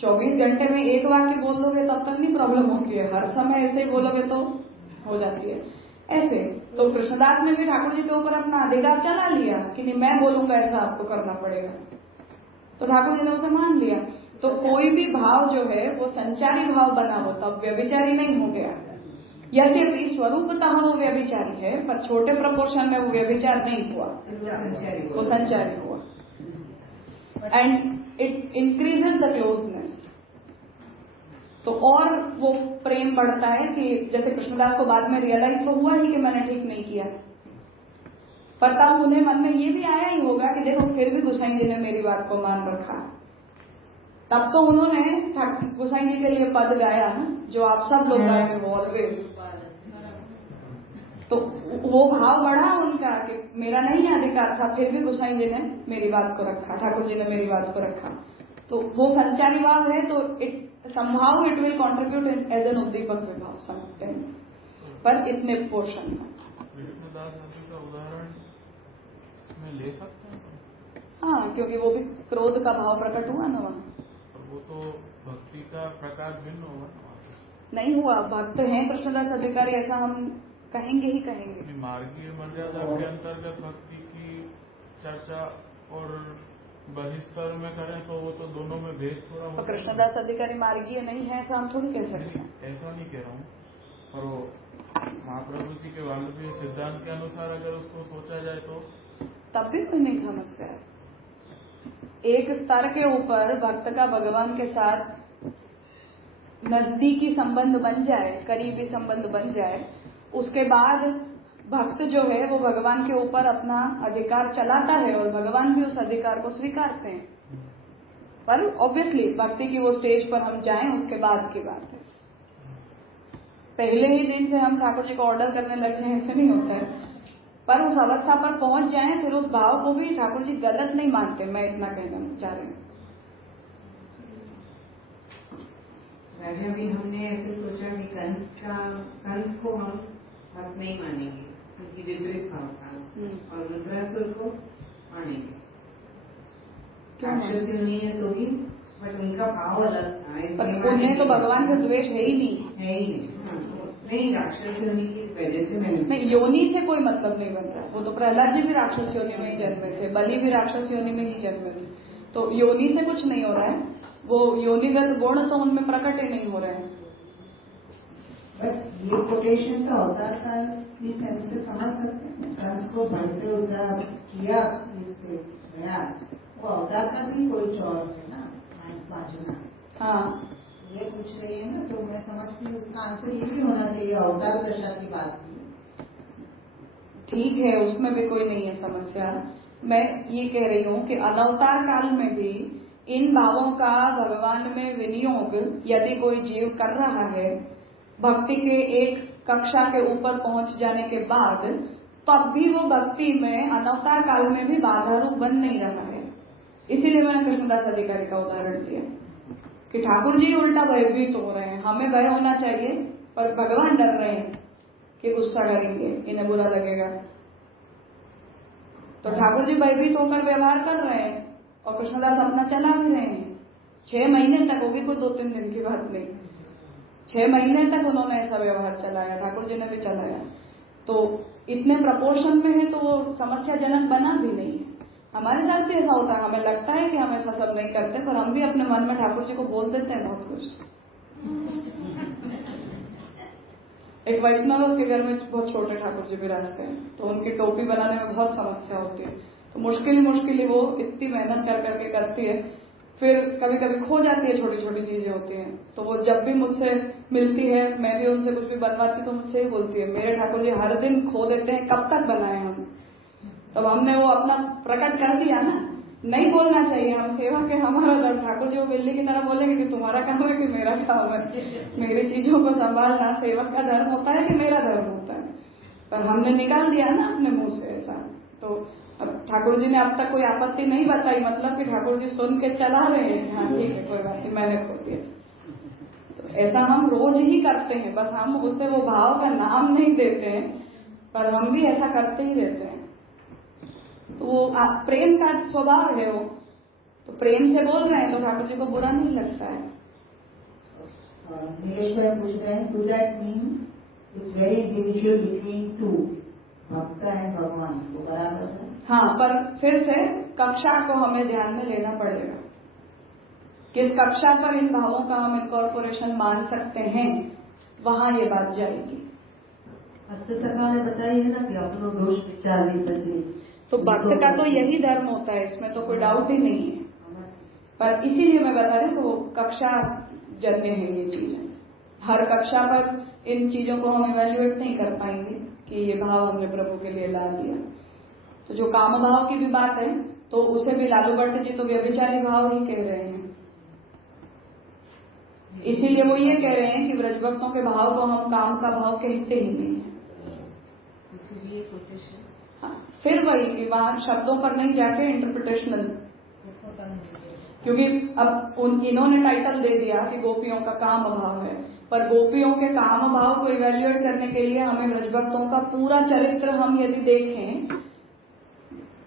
24 घंटे में एक वाक्य बोल दोगे तब तक नहीं प्रॉब्लम होती है, हर समय ऐसे ही बोलोगे तो हो जाती है ऐसे। तो कृष्णदास ने भी ठाकुर जी के ऊपर अपना अधिकार चला लिया कि नहीं, मैं बोलूंगा ऐसा आपको करना पड़ेगा, तो ठाकुर जी ने उसे मान लिया। तो कोई भी भाव जो है वो संचारी भाव बना हो, तब व्यभिचारी नहीं हो गया। यद्यपि स्वरूपतः वो व्यभिचारी है, पर छोटे प्रपोर्शन में वो व्यभिचार नहीं हुआ, वो संचारी हुआ। And it increases the closeness, तो और वो प्रेम बढ़ता है कि जैसे कृष्णदास को बाद में रियलाइज तो हुआ ही कि मैंने ठीक नहीं किया, पर तब उन्हें मन में ये भी आया ही होगा कि देखो फिर भी गोसाई जी ने मेरी बात को मान रखा। तब तो उन्होंने गोसाई जी के लिए पद गाया ना, जो आप सब लोग गाए हो ऑलवेज, तो वो भाव बढ़ा उनका कि मेरा नहीं अधिकार था, फिर भी गोसाई जी ने मेरी बात को रखा, ठाकुर जी ने मेरी बात को रखा। तो वो संचारी भाव है, तो it somehow it will contribute as an उद्दीपक विभाव समझते हैं, पर इतने पोर्शन में। कृष्णदास जी का उदाहरण इसमें ले सकते हैं? हाँ, क्योंकि वो भी क्रोध का भाव प्रकट हुआ ना वहाँ। वो तो भक्ति का प्रकार भिन्न होगा नहीं हुआ, भक्त हैं कृष्णदास अधिकारी, ऐसा हम कहेंगे ही कहेंगे। मार्गीय मर्यादा के अंतर्गत भक्ति की चर्चा और बहिस्तर में करें तो वो तो दोनों में भेद थोड़ा होगा। कृष्णदास अधिकारी मार्गीय नहीं है ऐसा हम थोड़ी कह सकते हैं। ऐसा नहीं कह रहा हूँ, पर वो महाप्रभु जी के वाल्मीकि सिद्धांत के अनुसार अगर उसको सोचा जाए तो तब भी कोई नहीं समस्या है। एक स्तर के ऊपर भक्त का भगवान के साथ नजदीकी संबंध बन जाए, करीबी संबंध बन जाए, उसके बाद भक्त जो है वो भगवान के ऊपर अपना अधिकार चलाता है और भगवान भी उस अधिकार को स्वीकारते हैं। पर ऑब्वियसली भक्ति की वो स्टेज पर हम जाएं उसके बाद की बात है। पहले ही दिन से हम ठाकुर जी को ऑर्डर करने लग जाए ऐसे नहीं होता है, पर उस अवस्था पर पहुंच जाएं, फिर उस भाव को भी ठाकुर जी गलत नहीं मानते। मैं इतना कहना चाह रही हूँ। राजा भी हमने ऐसे सोचा कि कंस को हम भक्त नहीं मानेंगे, क्योंकि विपरीत भाव था। और रुद्रासुर को मानेंगे। राक्षस योनि है तो भी, बट उनका भाव अलग था। उन्हें तो भगवान से द्वेष है ही नहीं। नहीं, राक्षस योनि की वजह से मैंने नहीं, योनि से कोई मतलब नहीं बन रहा। वो तो प्रहलाद जी भी राक्षस योनि में ही जन्मे थे, बलि भी राक्षस योनि में ही जन्मे थे, तो योनि से कुछ नहीं हो रहा है। वो योनिगत गुण तो उनमें प्रकट ही नहीं हो रहे हैं। बट ये कोटेशन का अवतार का इस सेंस से समझ सकते हैं, कंस को भय से उद्धार किया, इससे गया, वो अवतार का भी कोई चौर है ना, वाजना। हाँ, ये पूछ रही है ना, तो मैं समझती हूँ उसका आंसर ये भी होना चाहिए, अवतार दशा की बात की। ठीक है, उसमें भी कोई नहीं है समस्या। मैं ये कह रही हूँ कि अनवतार काल में भी इन भावों का भगवान में विनियोग यदि कोई जीव कर रहा है, भक्ति के एक कक्षा के ऊपर पहुंच जाने के बाद, तब भी वो भक्ति में अनवतार काल में भी बाधा रूप बन नहीं रहा है। इसीलिए मैंने कृष्णदास अधिकारी का उदाहरण दिया कि ठाकुर जी उल्टा भयभीत हो रहे हैं। हमें भय होना चाहिए, पर भगवान डर रहे हैं कि गुस्सा करेंगे, इन्हें बुरा लगेगा। तो ठाकुर जी भयभीत होकर व्यवहार कर रहे हैं और कृष्णदास अपना चला भी रहे हैं। 6 महीने तक होगी, कोई 2-3 दिन की बात नहीं, 6 महीने तक उन्होंने ऐसा व्यवहार चलाया, ठाकुर जी ने भी चलाया। तो इतने प्रपोर्शन में है तो वो समस्याजनक बना भी नहीं है। हमारे साथ भी ऐसा होता है, हमें लगता है कि हम ऐसा सब नहीं करते, पर हम भी अपने मन में ठाकुर जी को बोल देते हैं बहुत कुछ। एक वैष्णव के घर में बहुत छोटे ठाकुर जी विराजते हैं, तो उनकी टोपी बनाने में बहुत समस्या होती है। तो मुश्किल वो इतनी मेहनत कर करके करती है, फिर कभी कभी खो जाती है, छोटी छोटी चीजें होती हैं। तो वो जब भी मुझसे मिलती है, मैं भी उनसे कुछ भी बनवाती तो मुझसे ही बोलती है, मेरे ठाकुर जी हर दिन खो देते हैं, कब तक बनाए हम। तब हमने वो अपना प्रकट कर दिया ना, नहीं बोलना चाहिए, हम सेवक है, हमारा धर्म। ठाकुर जी वो बिल्ली की तरह बोलेंगे कि तुम्हारा काम है कि मेरा काम है, मेरी चीजों को संभालना सेवक का धर्म होता है कि मेरा धर्म होता है। पर हमने निकाल दिया ना अपने मुंह से ऐसा। तो अब ठाकुर जी ने अब तक कोई आपत्ति नहीं बताई, मतलब कि ठाकुर जी सुन के चला रहे हैं, हाँ ठीक है कोई बात नहीं, मैंने खो दिया। तो ऐसा हम रोज ही करते हैं, बस हम उसे वो भाव का नाम नहीं देते हैं, पर हम भी ऐसा करते ही रहते हैं। तो वो प्रेम का स्वभाव है, वो तो प्रेम से बोल रहे हैं तो ठाकुर जी को बुरा नहीं लगता है। नीलेश भाई पूछ रहे हैं, do that mean it's very individual between two, भक्त एंड भगवान, वो बराबर है? हाँ, पर फिर से कक्षा को हमें ध्यान में लेना पड़ेगा, किस कक्षा पर इन भावों का हम इनकॉर्पोरेशन मान सकते हैं, वहां ये बात जाएगी। अष्ट सखा ने बताई है ना कि अपनो दोष विचार सचे, तो भक्त का तो यही धर्म होता है, इसमें तो कोई डाउट ही नहीं है। पर इसीलिए मैं बता रही हूँ, तो कक्षा जन्य है ये चीजें। हर कक्षा पर इन चीजों को हम इवेल्युएट नहीं कर पाएंगे कि ये भाव हमने प्रभु के लिए ला दिया। तो जो काम भाव की भी बात है, तो उसे भी लालू भट्ट जी तो व्यभिचारी भाव ही कह रहे हैं। इसीलिए वो ये कह रहे हैं कि ब्रजभक्तों के भाव को हम काम का भाव कहते ही नहीं है। हाँ, फिर वही कि वहां शब्दों पर नहीं जाके इंटरप्रिटेशनल, क्योंकि अब इन्होंने टाइटल दे दिया कि गोपियों का काम भाव है, पर गोपियों के काम भाव को इवेल्युएट करने के लिए हमें ब्रजभक्तों का पूरा चरित्र हम यदि देखें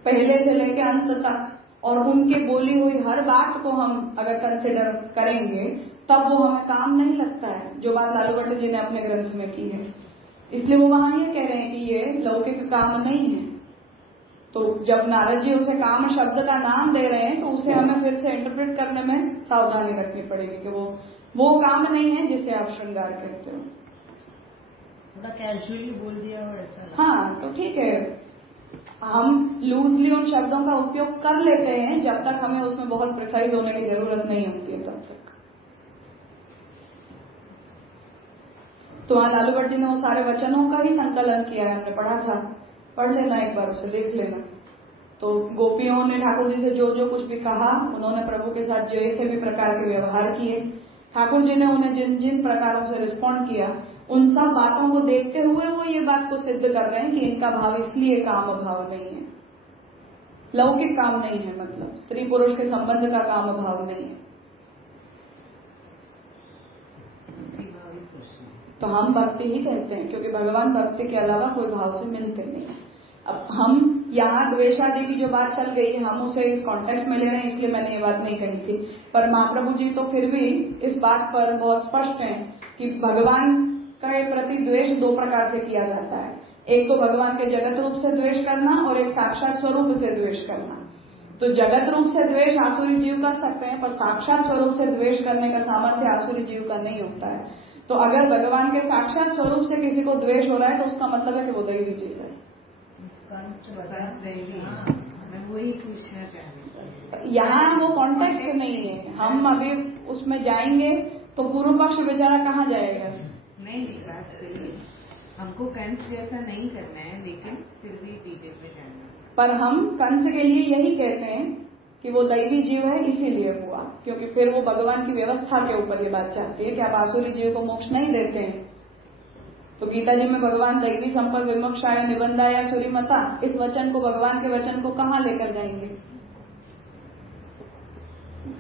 पहले से लेकर अंत तक, और उनके बोली हुई हर बात को हम अगर कंसिडर करेंगे, तब वो हमें काम नहीं लगता है, जो बात लालू भट्ट जी ने अपने ग्रंथ में की है। इसलिए वो वहां ये कह रहे हैं कि ये लौकिक काम नहीं है। तो जब नारद जी उसे काम शब्द का नाम दे रहे हैं, तो उसे हमें फिर से इंटरप्रेट करने में सावधानी रखनी पड़ेगी कि वो काम नहीं है जिसे आप श्रृंगार कहते हो। थोड़ा कैजुअली बोल दिया हो ऐसा। हाँ, तो ठीक है, हम लूजली उन शब्दों का उपयोग कर लेते हैं जब तक हमें उसमें बहुत प्रिसाइज होने की जरूरत नहीं होती है तब तक। तो वहां लालू भट्ट जी ने वो सारे वचनों का ही संकलन किया है, हमने पढ़ा था, पढ़ लेना एक बार, उसे देख लेना। तो गोपियों ने ठाकुर जी से जो जो कुछ भी कहा, उन्होंने प्रभु के साथ जैसे भी प्रकार के व्यवहार किए, ठाकुर जी ने उन्हें जिन जिन प्रकारों से रिस्पॉन्ड किया, उन सब बातों को देखते हुए वो ये बात को सिद्ध कर रहे हैं कि इनका भाव इसलिए काम भाव नहीं है, लौकिक काम नहीं है, मतलब स्त्री पुरुष के संबंध का काम भाव नहीं है। तो हम भक्ति ही कहते हैं, क्योंकि भगवान भक्ति के अलावा कोई भाव से मिलते नहीं। अब हम यहाँ द्वेषादि की जो बात चल गई हम उसे इस कॉन्टेक्स्ट में ले रहे हैं, इसलिए मैंने ये बात नहीं कही थी। पर महाप्रभु जी तो फिर भी इस बात पर बहुत स्पष्ट हैं कि भगवान के प्रति द्वेष दो प्रकार से किया जाता है। एक तो भगवान के जगत रूप से द्वेष करना और एक साक्षात स्वरूप से द्वेष करना। तो जगत रूप से द्वेष आसुरी जीव कर सकते हैं, पर साक्षात स्वरूप से द्वेष करने का सामर्थ्य आसुरी जीव का नहीं होता है। तो अगर भगवान के साक्षात स्वरूप से किसी को द्वेष हो रहा है तो उसका मतलब है कि वो दैवी जीव है। वही पूछना चाहिए, यहाँ वो कॉन्टेक्स्ट नहीं है। हम अभी उसमें जाएंगे तो पूर्व पक्ष बेचारा कहाँ जाएगा? नहीं, बात सही है, हमको कंस जैसा नहीं करना है, लेकिन फिर भी डिटेल में जाना। पर हम कंस के लिए यही कहते हैं कि वो दैवी जीव है, इसीलिए हुआ, क्योंकि फिर वो भगवान की व्यवस्था के ऊपर ये बात चाहती है कि आप आसुरी जीव को मोक्ष नहीं देते हैं। तो गीता जी में भगवान दैवी संपर्क विमोक्षाय निबंधाया सूरीमता, इस वचन को, भगवान के वचन को कहाँ लेकर जाएंगे?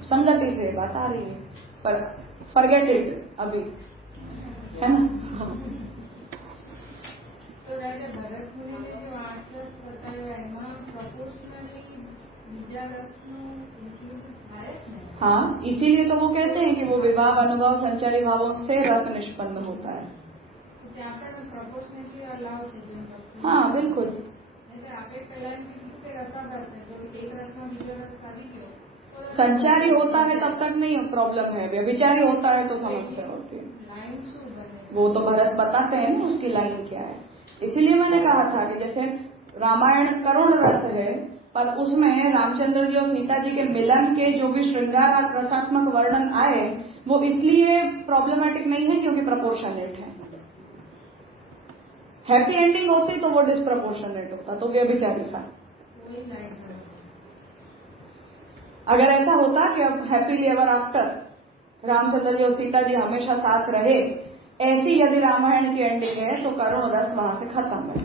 संगति से बात आ रही है, पर फॉरगेट इट अभी, है ना? तो राजा भरत मुनि ने जो 8 रस बताया એમાં proportionally બીજા રસનું include થાય જ નહીં। हाँ, इसीलिए तो वो कहते हैं कि वो विभाव अनुभव संचारी भावों से रस निष्पन्न होता है। ત્યાં પણ proportionally allow છે જેમ ભક્તિ। हाँ बिल्कुल। એટલે આપણે પહેલા એમ કીધું કે રસારસ है, जो एक रसમાં બીજો रस આવી गयो संचारी होता है तब तक नहीं प्रॉब्लम है, व्यभिचारी होता है तो समस्या होती है। लाइन શું બને? वो तो भरत बताते हैं ना उसकी लाइन क्या है। इसीलिए मैंने कहा था कि जैसे रामायण करुण रस है, पर उसमें रामचंद्र जी और सीता जी के मिलन के जो भी श्रृंगार रसात्मक वर्णन आए वो इसलिए प्रॉब्लमेटिक नहीं है क्योंकि प्रपोर्शनेट है। हैप्पी एंडिंग होती तो वो डिस्प्रपोर्शनेट होता, तो व्यभिचारी था। अगर ऐसा होता कि अब happily ever after Ramchandra ji और सीता जी हमेशा साथ रहे, ऐसी यदि रामायण की एंडिंग है तो करुण रस वहां से खत्म है।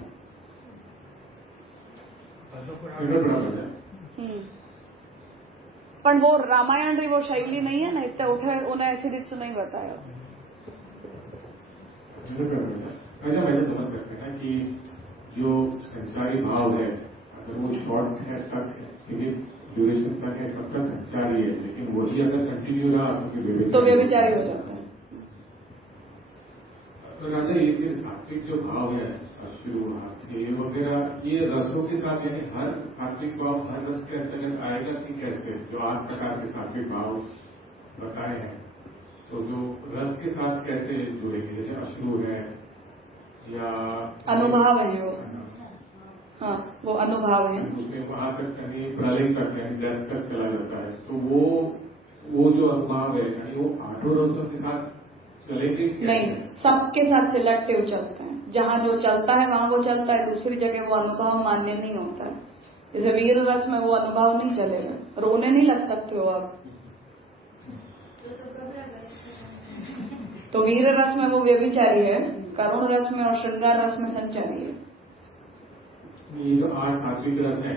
पर वो रामायण री वो शैली नहीं है ना, इतने उठे उन्हें ऐसी रीत नहीं बताया। अच्छा, वैसे समझ सकते हैं कि जो संचारी भाव है अगर वो शॉर्ट है तक है, ड्यूरेशन तक है, तब तक संचारी है, लेकिन वही अगर कंटिन्यू रहा तो व्यभिचारी हो जाता है। तो राजा ये सात्विक जो भाव है, अश्रु हास्य वगैरह, ये रसों के साथ, यानी हर सात्विक भाव हर रस के अंतर्गत आएगा कि कैसे? जो 8 प्रकार के सात्विक भाव बताए हैं, तो जो रस के साथ कैसे जुड़ेंगे? जैसे अश्रु है या अनुभव है वो, हाँ वो अनुभव है, उसमें वहां तक यानी प्रलय तक है, डेथ तक चला जाता है, तो वो जो अनुभव है यानी वो 8 रसों के साथ चलेंगे? नहीं, सबके साथ सिलेक्टिव चलते हैं। जहाँ जो चलता है वहाँ वो चलता है, दूसरी जगह वो अनुभव मान्य नहीं होता है। जैसे वीर रस में वो अनुभव नहीं चलेगा, रोने नहीं लग सकते हो आप। तो वीर रस में वो व्यभिचारी है, करुण रस में और श्रृंगार रस में संचारी है। ये जो 8 सात्विक रस है,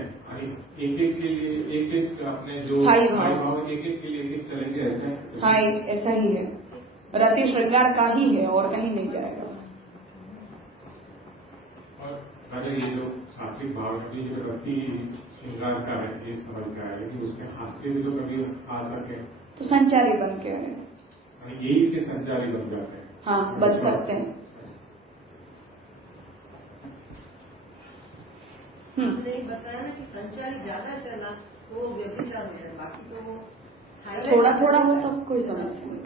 एक एक के लिए एक अपने जो स्थायी भाव एक के लिए एक चलेंगे, ऐसा है? हाँ ऐसा ही है, रति श्रृंगार का ही है और कहीं नहीं जाएगा। और अगर ये जो सात्विक भाव है, जो रति श्रृंगार का है, ये समझ में आया, लेकिन उसमें हास्य भी तो कभी आ सके, तो संचारी बन के आए, यही के संचारी बन जाते हैं। हाँ बन सकते हैं। नहीं बताया ना कि संचारी ज्यादा चला तो वो व्यभिचार हो जाए, बाकी तो वो थोड़ा थोड़ा हो तो कोई समस्या नहीं।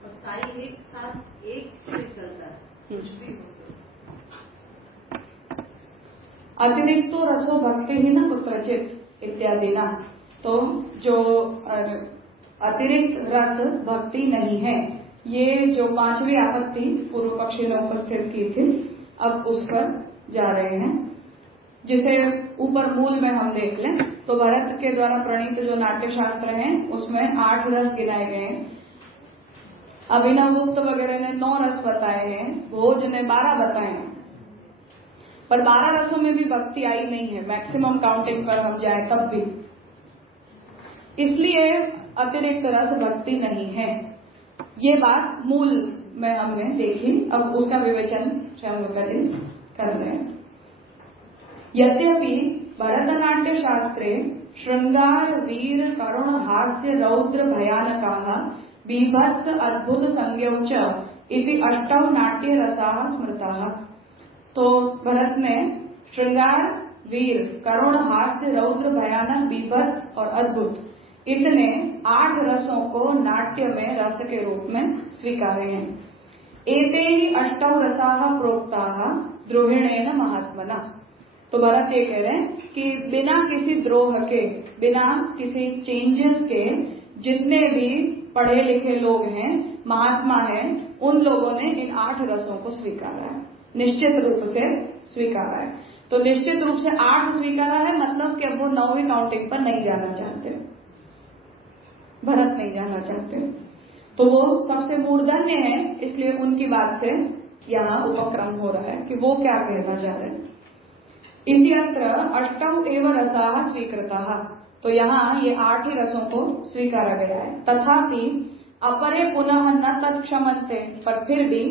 और स्थायी एक साथ एक से चलता है, कुछ भी हो तो। अतिरिक्त तो रसो भक्ति ही ना कुत्रचित इत्यादि ना, तो जो अतिरिक्त रस भक्ति नहीं है, ये जो 5वीं आपत्ति पूर्व पक्षी ने उपस्थित की थी, अब उस पर जा रहे हैं। जिसे ऊपर मूल में हम देख लें तो भरत के द्वारा प्रणीत जो नाट्य शास्त्र हैं उसमें 8 रस गिनाए गए हैं। अभिनव गुप्त वगैरह ने 9 रस बताए हैं, भोज ने 12 बताए हैं, पर 12 रसों में भी भक्ति आई नहीं है। मैक्सिमम काउंटिंग पर हम जाए तब भी, इसलिए अतिरिक्त रस भक्ति नहीं है। ये बात मूल में हमने देखी, अब उसका विवेचन स्वयं कर रहे हैं। यद्यपि भरतनाट्य शास्त्रे श्रृंगार वीर करुण हास्य रौद्र भयानकाः बीभत्स अद्भुत संज्ञौ च इति अष्टौ नाट्य रसाः स्मृताः। तो भरत ने श्रृंगार वीर करुण हास्य रौद्र भयानक बीभत्स और अद्भुत इतने 8 रसों को नाट्य में रस के रूप में स्वीकारे हैं। एते ही अष्टौ रसाः प्रोक्ताः द्रोहिणेन महात्मना। तो भरत ये कह रहे हैं कि बिना किसी द्रोह के, बिना किसी चेंजेस के जितने भी पढ़े लिखे लोग हैं, महात्मा हैं, उन लोगों ने इन 8 रसों को स्वीकारा है, निश्चित रूप से स्वीकारा है। तो निश्चित रूप से 8 स्वीकारा है, मतलब कि अब वो 9वीं काउंटिंग पर नहीं जाना चाहते, भरत नहीं जाना चाहते। तो वो सबसे मूर्धन्य है, इसलिए उनकी बात से यहाँ उपक्रम हो रहा है कि वो क्या कहना चाह रहे हैं। इत्यत्र अष्टौ एव रसाः स्वीकृताः। तो यहाँ ये 8 ही रसों को स्वीकारा गया है। तथापि अपरे पुनः न तत्क्षमन्ते, पर फिर भी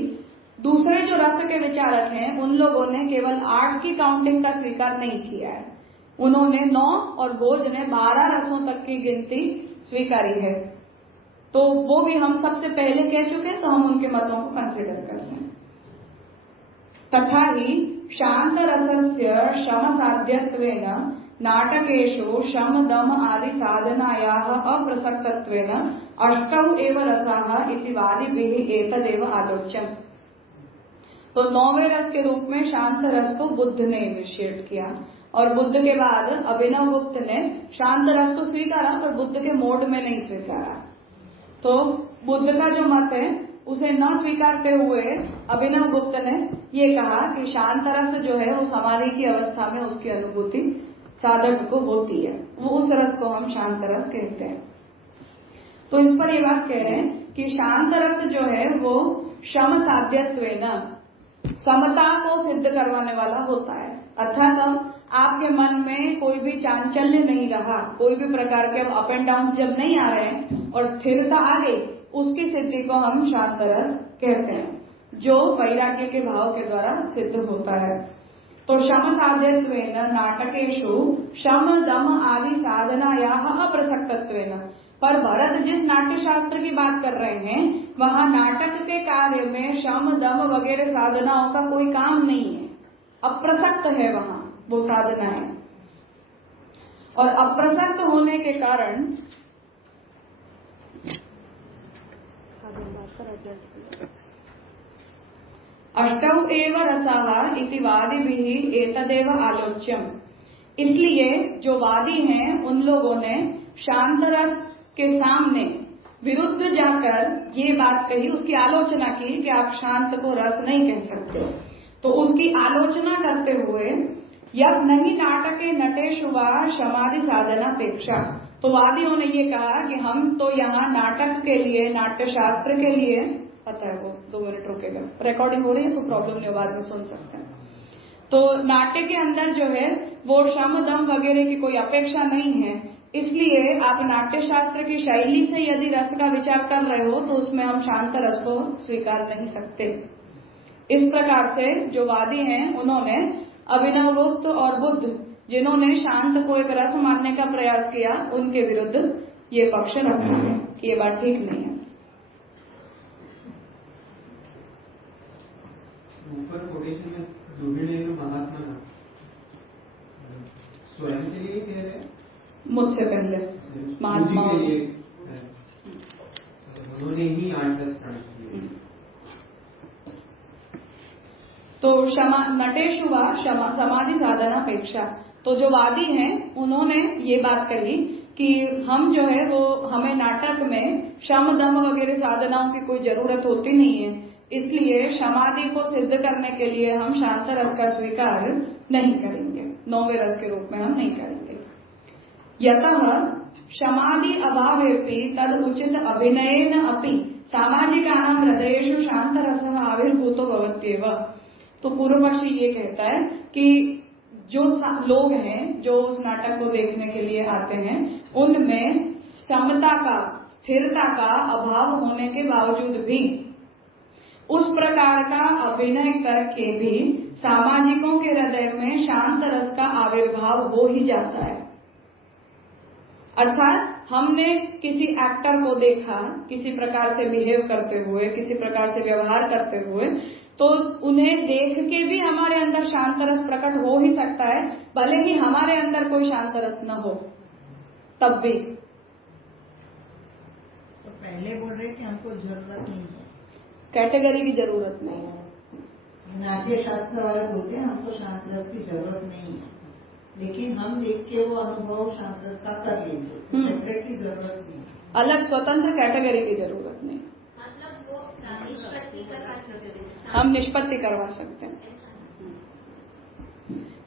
दूसरे जो रस के विचारक हैं उन लोगों ने केवल 8 की काउंटिंग का स्वीकार नहीं किया है। उन्होंने 9 और भोज ने 12 रसों तक की गिनती स्वीकारी है। तो वो भी हम सबसे पहले कह चुके हैं, तो हम उनके मतों को कंसिडर करते हैं। तथा ही शांत रसस्य शम साध्यत्वेन नाटकेषु शम दम आदि साधनायाः अप्रसक्तत्वेन अष्टौ एव रसाः इति वादिभिः एतदेव आलोच्यम्। तो 9वें रस के रूप में शांत रस को बुद्ध ने इनिशिएट किया, और बुद्ध के बाद अभिनव गुप्त ने शांत रस को स्वीकारा, पर बुद्ध के मोड में नहीं स्वीकारा। तो बुद्ध का जो मत है उसे न स्वीकारते हुए अभिनव गुप्त ने ये कहा कि शांत रस जो है वो समाधि की अवस्था में उसकी अनुभूति साधक को होती है, वो उस रस को हम शांत रस कहते हैं। तो इस पर ये बात कह रहे हैं कि शांत रस जो है वो शम साध्यत्वेन, समता को सिद्ध करवाने वाला होता है। अर्थात आपके मन में कोई भी चांचल्य नहीं रहा, कोई भी प्रकार के अप एंड डाउन जब नहीं आ रहे हैं और स्थिरता आ गई, उसकी सिद्धि को हम शांत रस कहते हैं, जो वैराग्य के भाव के द्वारा सिद्ध होता है। तो शम साध्यत्वेन नाटकेषु शम दम आदि साधनायाः अप्रसक्तत्वेन, पर भरत जिस नाट्य शास्त्र की बात कर रहे हैं वहां नाटक के कार्य में शम दम वगैरह साधनाओं का कोई काम नहीं है, अप्रसक्त है वहां वो साधनाएं। और अप्रसक्त होने के कारण अष्टौ एव रसाः इति वादिभिः एतदेव आलोच्यम्। इसलिए जो वादी हैं उन लोगों ने शांत रस के सामने विरुद्ध जाकर ये बात कही, उसकी आलोचना की कि आप शांत को रस नहीं कह सकते। तो उसकी आलोचना करते हुए यद नहीं नाटके नटेषु वा समाधि साधनापेक्षा, तो वादियों ने ये कहा कि हम तो यहाँ नाटक के लिए, नाट्य शास्त्र के लिए, पता है वो 2 मिनट रुकेगा, रिकॉर्डिंग हो रही है तो प्रॉब्लम नहीं, बाद में सुन सकते हैं। तो नाट्य के अंदर जो है वो शम दम वगैरह की कोई अपेक्षा नहीं है, इसलिए आप नाट्य शास्त्र की शैली से यदि रस का विचार कर रहे हो तो उसमें हम शांत रस को स्वीकार नहीं सकते। इस प्रकार से जो वादी हैं उन्होंने अभिनव गुप्त और बुद्ध, जिन्होंने शांत को एक रस मानने का प्रयास किया, उनके विरुद्ध ये पक्ष रखा है कि ये बात ठीक नहीं है। ऊपर कोटेशन में द्रोहिणेन महात्मना स्वयं के लिए कह रहे हैं, मुझसे पहले महात्मा के लिए उन्होंने ही 8 रस प्राण किए। तो नटेषु वा समाधि साधनापेक्षा, तो जो वादी हैं उन्होंने ये बात कही कि हम जो है वो, हमें नाटक में शम दम वगैरह साधनाओं की कोई जरूरत होती नहीं है, इसलिए समाधि को सिद्ध करने के लिए हम शांत रस का स्वीकार नहीं करेंगे, 9वें रस के रूप में हम नहीं करेंगे। यतः समाधि अभावेपि तद उचित अभिनयेन अपि सामाजिकानां हृदयेषु शांत रसः आविर्भूतो भवत्येव। तो पूर्व पक्षी ये कहता है कि जो लोग हैं जो उस नाटक को देखने के लिए आते हैं उनमें समता का, स्थिरता का अभाव होने के बावजूद भी उस प्रकार का अभिनय करके भी सामाजिकों के हृदय में शांत रस का आविर्भाव हो ही जाता है। अर्थात हमने किसी एक्टर को देखा किसी प्रकार से बिहेव करते हुए, किसी प्रकार से व्यवहार करते हुए, तो उन्हें देख के भी हमारे अंदर शांत रस प्रकट हो ही सकता है, भले ही हमारे अंदर कोई शांत रस न हो तब भी। तो पहले बोल रहे कि हमको जरूरत नहीं है, कैटेगरी की जरूरत नहीं है। नाट्य शास्त्र वाले बोलते हैं हमको शांत रस की जरूरत नहीं है, लेकिन हम देख के वो अनुभव शांत रस का कर लेंगे, सेपरेट की जरूरत नहीं, अलग स्वतंत्र कैटेगरी की जरूरत नहीं। मतलब वो निष्पत्ति करवा सकते हैं, हम निष्पत्ति करवा सकते हैं।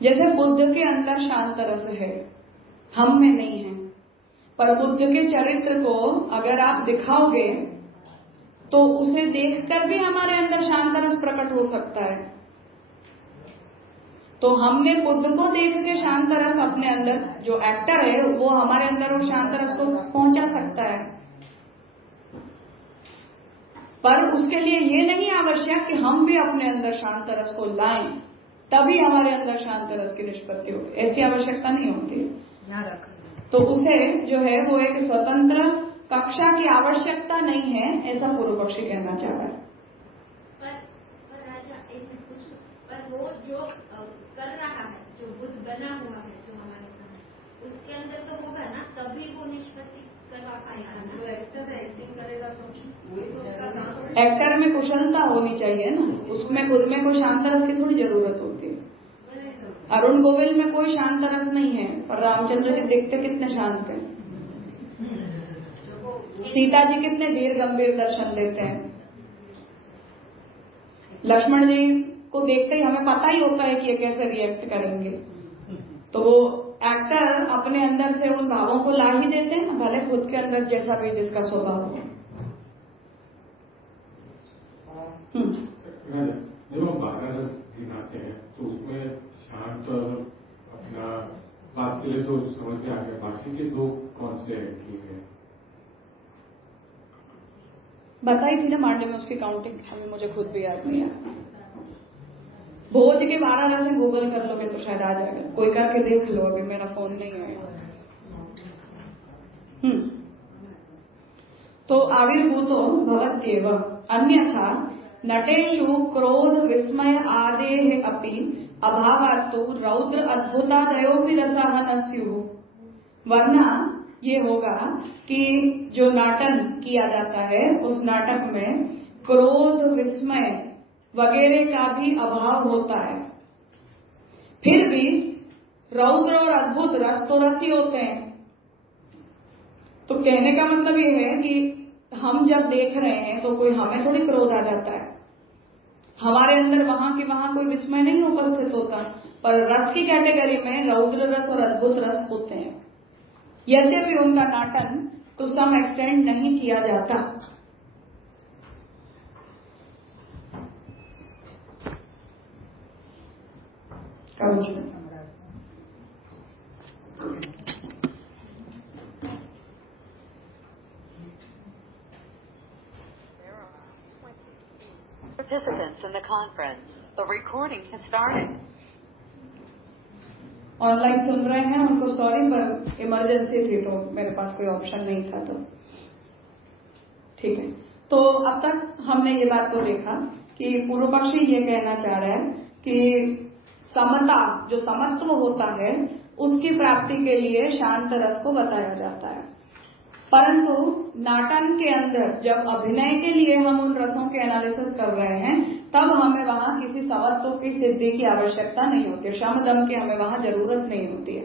जैसे बुद्ध के अंदर शांत रस है, हम में नहीं है, पर बुद्ध के चरित्र को अगर आप दिखाओगे तो उसे देखकर भी हमारे अंदर शांत रस प्रकट हो सकता है। तो हमने बुद्ध को देख के शांत रस अपने अंदर, जो एक्टर है वो हमारे अंदर वो शांत रस को पहुंचा सकता है, पर उसके लिए ये नहीं आवश्यक कि हम भी अपने अंदर शांत रस को लाएं तभी हमारे अंदर शांत रस की निष्पत्ति हो, ऐसी आवश्यकता नहीं होती। तो उसे जो है वो एक स्वतंत्र कक्षा की आवश्यकता नहीं है, ऐसा पूर्व पक्षी कहना चाह रहा है। पर राजा एक मिनट पूछूं, पर वो जो कर रहा है, जो बुद्ध बना हुआ है, जो हमारे सामने, उसके अंदर तो होगा ना, तभी वो निष्पत्ति करवा पाएगा ना। तो एक्टर एक्टिंग करेगा तो वही तो उसका काम। एक्टर में कुशलता होनी चाहिए ना, उसमें खुद में कोई शांत रस की थोड़ी जरूरत होती है। अरुण गोविल में कोई शांत रस नहीं है, पर रामचंद्र जी देखते कितने शांत हैं, सीता जी कितने धीर गंभीर दर्शन देते हैं, लक्ष्मण जी को देखते ही हमें पता ही होता है कि ये कैसे रिएक्ट करेंगे। तो वो एक्टर अपने अंदर से उन भावों को ला ही देते हैं, भले खुद के अंदर जैसा भी जिसका स्वभाव हो। जब हम 12 रस गिनाते हैं तो उसमें शांत और अपना वात्सल्य तो समझ में आ गया, बाकी के दो कौन से हैं? बताई थी ना मांडे में उसकी काउंटिंग, अभी मुझे खुद भी याद नहीं है। भोज के 12 रस से गूगल कर लोगे तो शायद आ जाएगा, कोई करके देख लो, अभी मेरा फोन नहीं आया। तो आविर्भूतो भवत्येव अन्यथा नटेषु क्रोध विस्मय आदेः अपि अभावात्तु रौद्र अद्भुतादयोऽपि रसाः न स्युः। वरना ये होगा कि जो नाटन किया जाता है उस नाटक में क्रोध विस्मय वगैरह का भी अभाव होता है, फिर भी रौद्र और अद्भुत रस तो रस ही होते हैं। तो कहने का मतलब ये है कि हम जब देख रहे हैं तो कोई हमें थोड़ी क्रोध आ जाता है, हमारे अंदर वहां की वहां कोई विस्मय नहीं उपस्थित होता, पर रस की कैटेगरी में रौद्र रस और अद्भुत रस होते हैं, यद्यपि उनका नाटन टू सम एक्सटेंट नहीं किया जाता। Participants in the conference. The recording has started. Online सुन रहे हैं उनको सॉरी, पर इमरजेंसी थी तो मेरे पास कोई ऑप्शन नहीं था, तो ठीक है। तो अब तक हमने ये बात को देखा कि पूर्व पक्षी ये कहना चाह रहा है कि समता, जो समत्व होता है, उसकी प्राप्ति के लिए शांत रस को बताया जाता है, परंतु नाटन के अंदर जब अभिनय के लिए हम उन रसों के एनालिसिस कर रहे हैं तब हमें वहां किसी समत्व की सिद्धि की आवश्यकता नहीं होती है, शमदम की हमें वहां जरूरत नहीं होती है।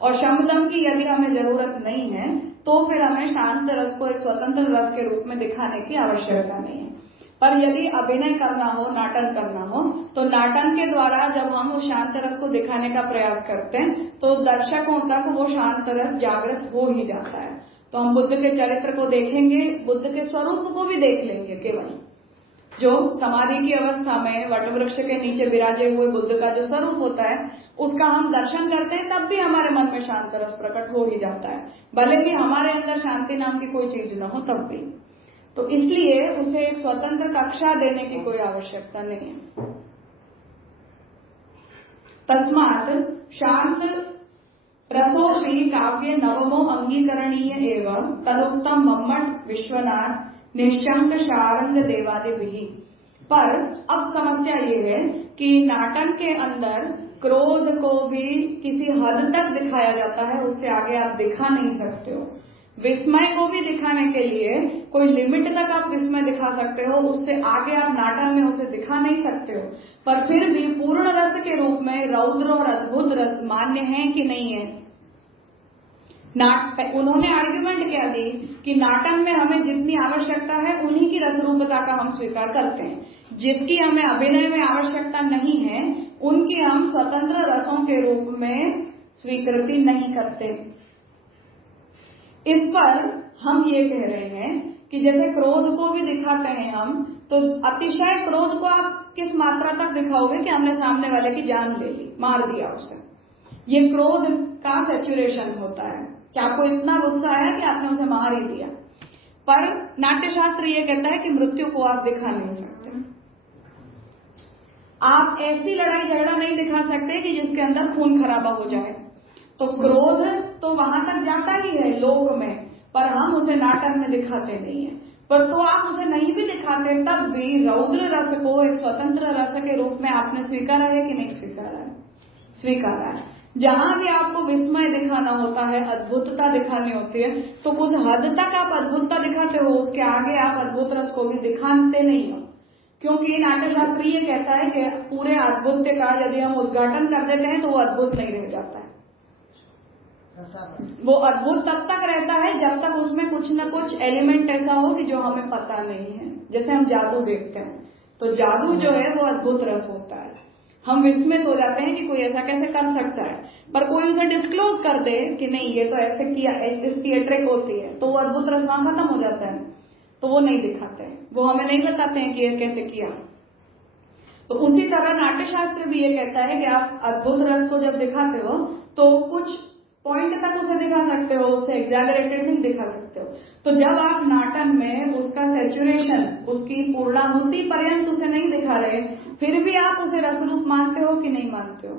और शमदम की यदि हमें जरूरत नहीं है तो फिर हमें शांत रस को एक स्वतंत्र रस के रूप में दिखाने की आवश्यकता नहीं है। पर यदि अभिनय करना हो, नाटन करना हो, तो नाटन के द्वारा जब हम उस शांत रस को दिखाने का प्रयास करते हैं तो दर्शकों तक वो शांत रस जागृत हो ही जाता है। तो हम बुद्ध के चरित्र को देखेंगे, बुद्ध के स्वरूप को भी देख लेंगे, केवल जो समाधि की अवस्था में वटवृक्ष के नीचे विराजे हुए बुद्ध का जो स्वरूप होता है उसका हम दर्शन करते हैं, तब भी हमारे मन में शांत रस प्रकट हो ही जाता है, भले ही हमारे अंदर शांति नाम की कोई चीज न हो तब भी। तो इसलिए उसे एक स्वतंत्र कक्षा देने की कोई आवश्यकता नहीं है। तस्मात् शांत रसोपि काव्य नवमो अंगीकरणीय एवं तदुक्तम मम्मट विश्वनाथ निश्चंक शारंग देवादिभिः। पर अब समस्या ये है कि नाटक के अंदर क्रोध को भी किसी हद तक दिखाया जाता है, उससे आगे आप दिखा नहीं सकते हो। विस्मय को भी दिखाने के लिए कोई लिमिट तक आप विस्मय दिखा सकते हो, उससे आगे आप नाटक में उसे दिखा नहीं सकते हो। पर फिर भी पूर्ण रस के रूप में रौद्र और अद्भुत रस मान्य है कि नहीं है। उन्होंने आर्ग्यूमेंट क्या दी कि नाटक में हमें जितनी आवश्यकता है उन्हीं की रस रूपता का हम स्वीकार करते हैं, जिसकी हमें अभिनय में आवश्यकता नहीं है उनकी हम स्वतंत्र रसों के रूप में स्वीकृति नहीं करते। इस पर हम ये कह रहे हैं कि जैसे क्रोध को भी दिखाते हैं हम, तो अतिशय क्रोध को आप किस मात्रा तक दिखाओगे कि हमने सामने वाले की जान ले ली, मार दिया उसे। ये क्रोध का सैचुरेशन होता है कि आपको इतना गुस्सा आया कि आपने उसे मार ही दिया। पर नाट्यशास्त्र ये कहता है कि मृत्यु को आप दिखा नहीं सकते। आप ऐसी लड़ाई झगड़ा नहीं दिखा सकते कि जिसके अंदर खून खराबा हो जाए। तो क्रोध तो वहां तक जाता ही है लोक में, पर हम उसे नाटक में दिखाते नहीं है। पर तो आप उसे नहीं भी दिखाते तब भी रौद्र रस को एक स्वतंत्र रस के रूप में आपने स्वीकारा है कि नहीं स्वीकारा है? स्वीकारा है। जहां भी आपको विस्मय दिखाना होता है, अद्भुतता दिखानी होती है, तो कुछ हद तक आप अद्भुतता दिखाते हो, उसके आगे आप अद्भुत रस को भी दिखाते नहीं हो। क्योंकि नाट्यशास्त्र ये कहता है कि पूरे अद्भुत का यदि हम उद्घाटन कर देते हैं तो वो अद्भुत नहीं रह जाता है। वो अद्भुत तब तक रहता है जब तक उसमें कुछ न कुछ एलिमेंट ऐसा हो कि जो हमें पता नहीं है। जैसे हम जादू देखते हैं तो जादू जो है वो अद्भुत रस होता है। हम विस्मित हो जाते हैं कि कोई ऐसा कैसे कर सकता है, पर कोई उसे डिस्क्लोज कर दे कि नहीं ये तो ऐसे किया, इसकी ट्रिक होती है, तो वो अद्भुत रस वहां खत्म हो जाता है। तो वो नहीं दिखाते हैं, वो हमें नहीं बताते हैं कि ये कैसे किया। तो उसी तरह नाट्यशास्त्र भी ये कहता है कि आप अद्भुत रस को जब दिखाते हो तो कुछ पॉइंट तक उसे दिखा सकते हो, उससे एग्जैगरेटेड नहीं दिखा सकते हो। तो जब आप नाटक में उसका सैचुरेशन, उसकी पूर्णाहुति पर्यंत उसे नहीं दिखा रहे, फिर भी आप उसे रसरूप मानते हो कि नहीं मानते हो?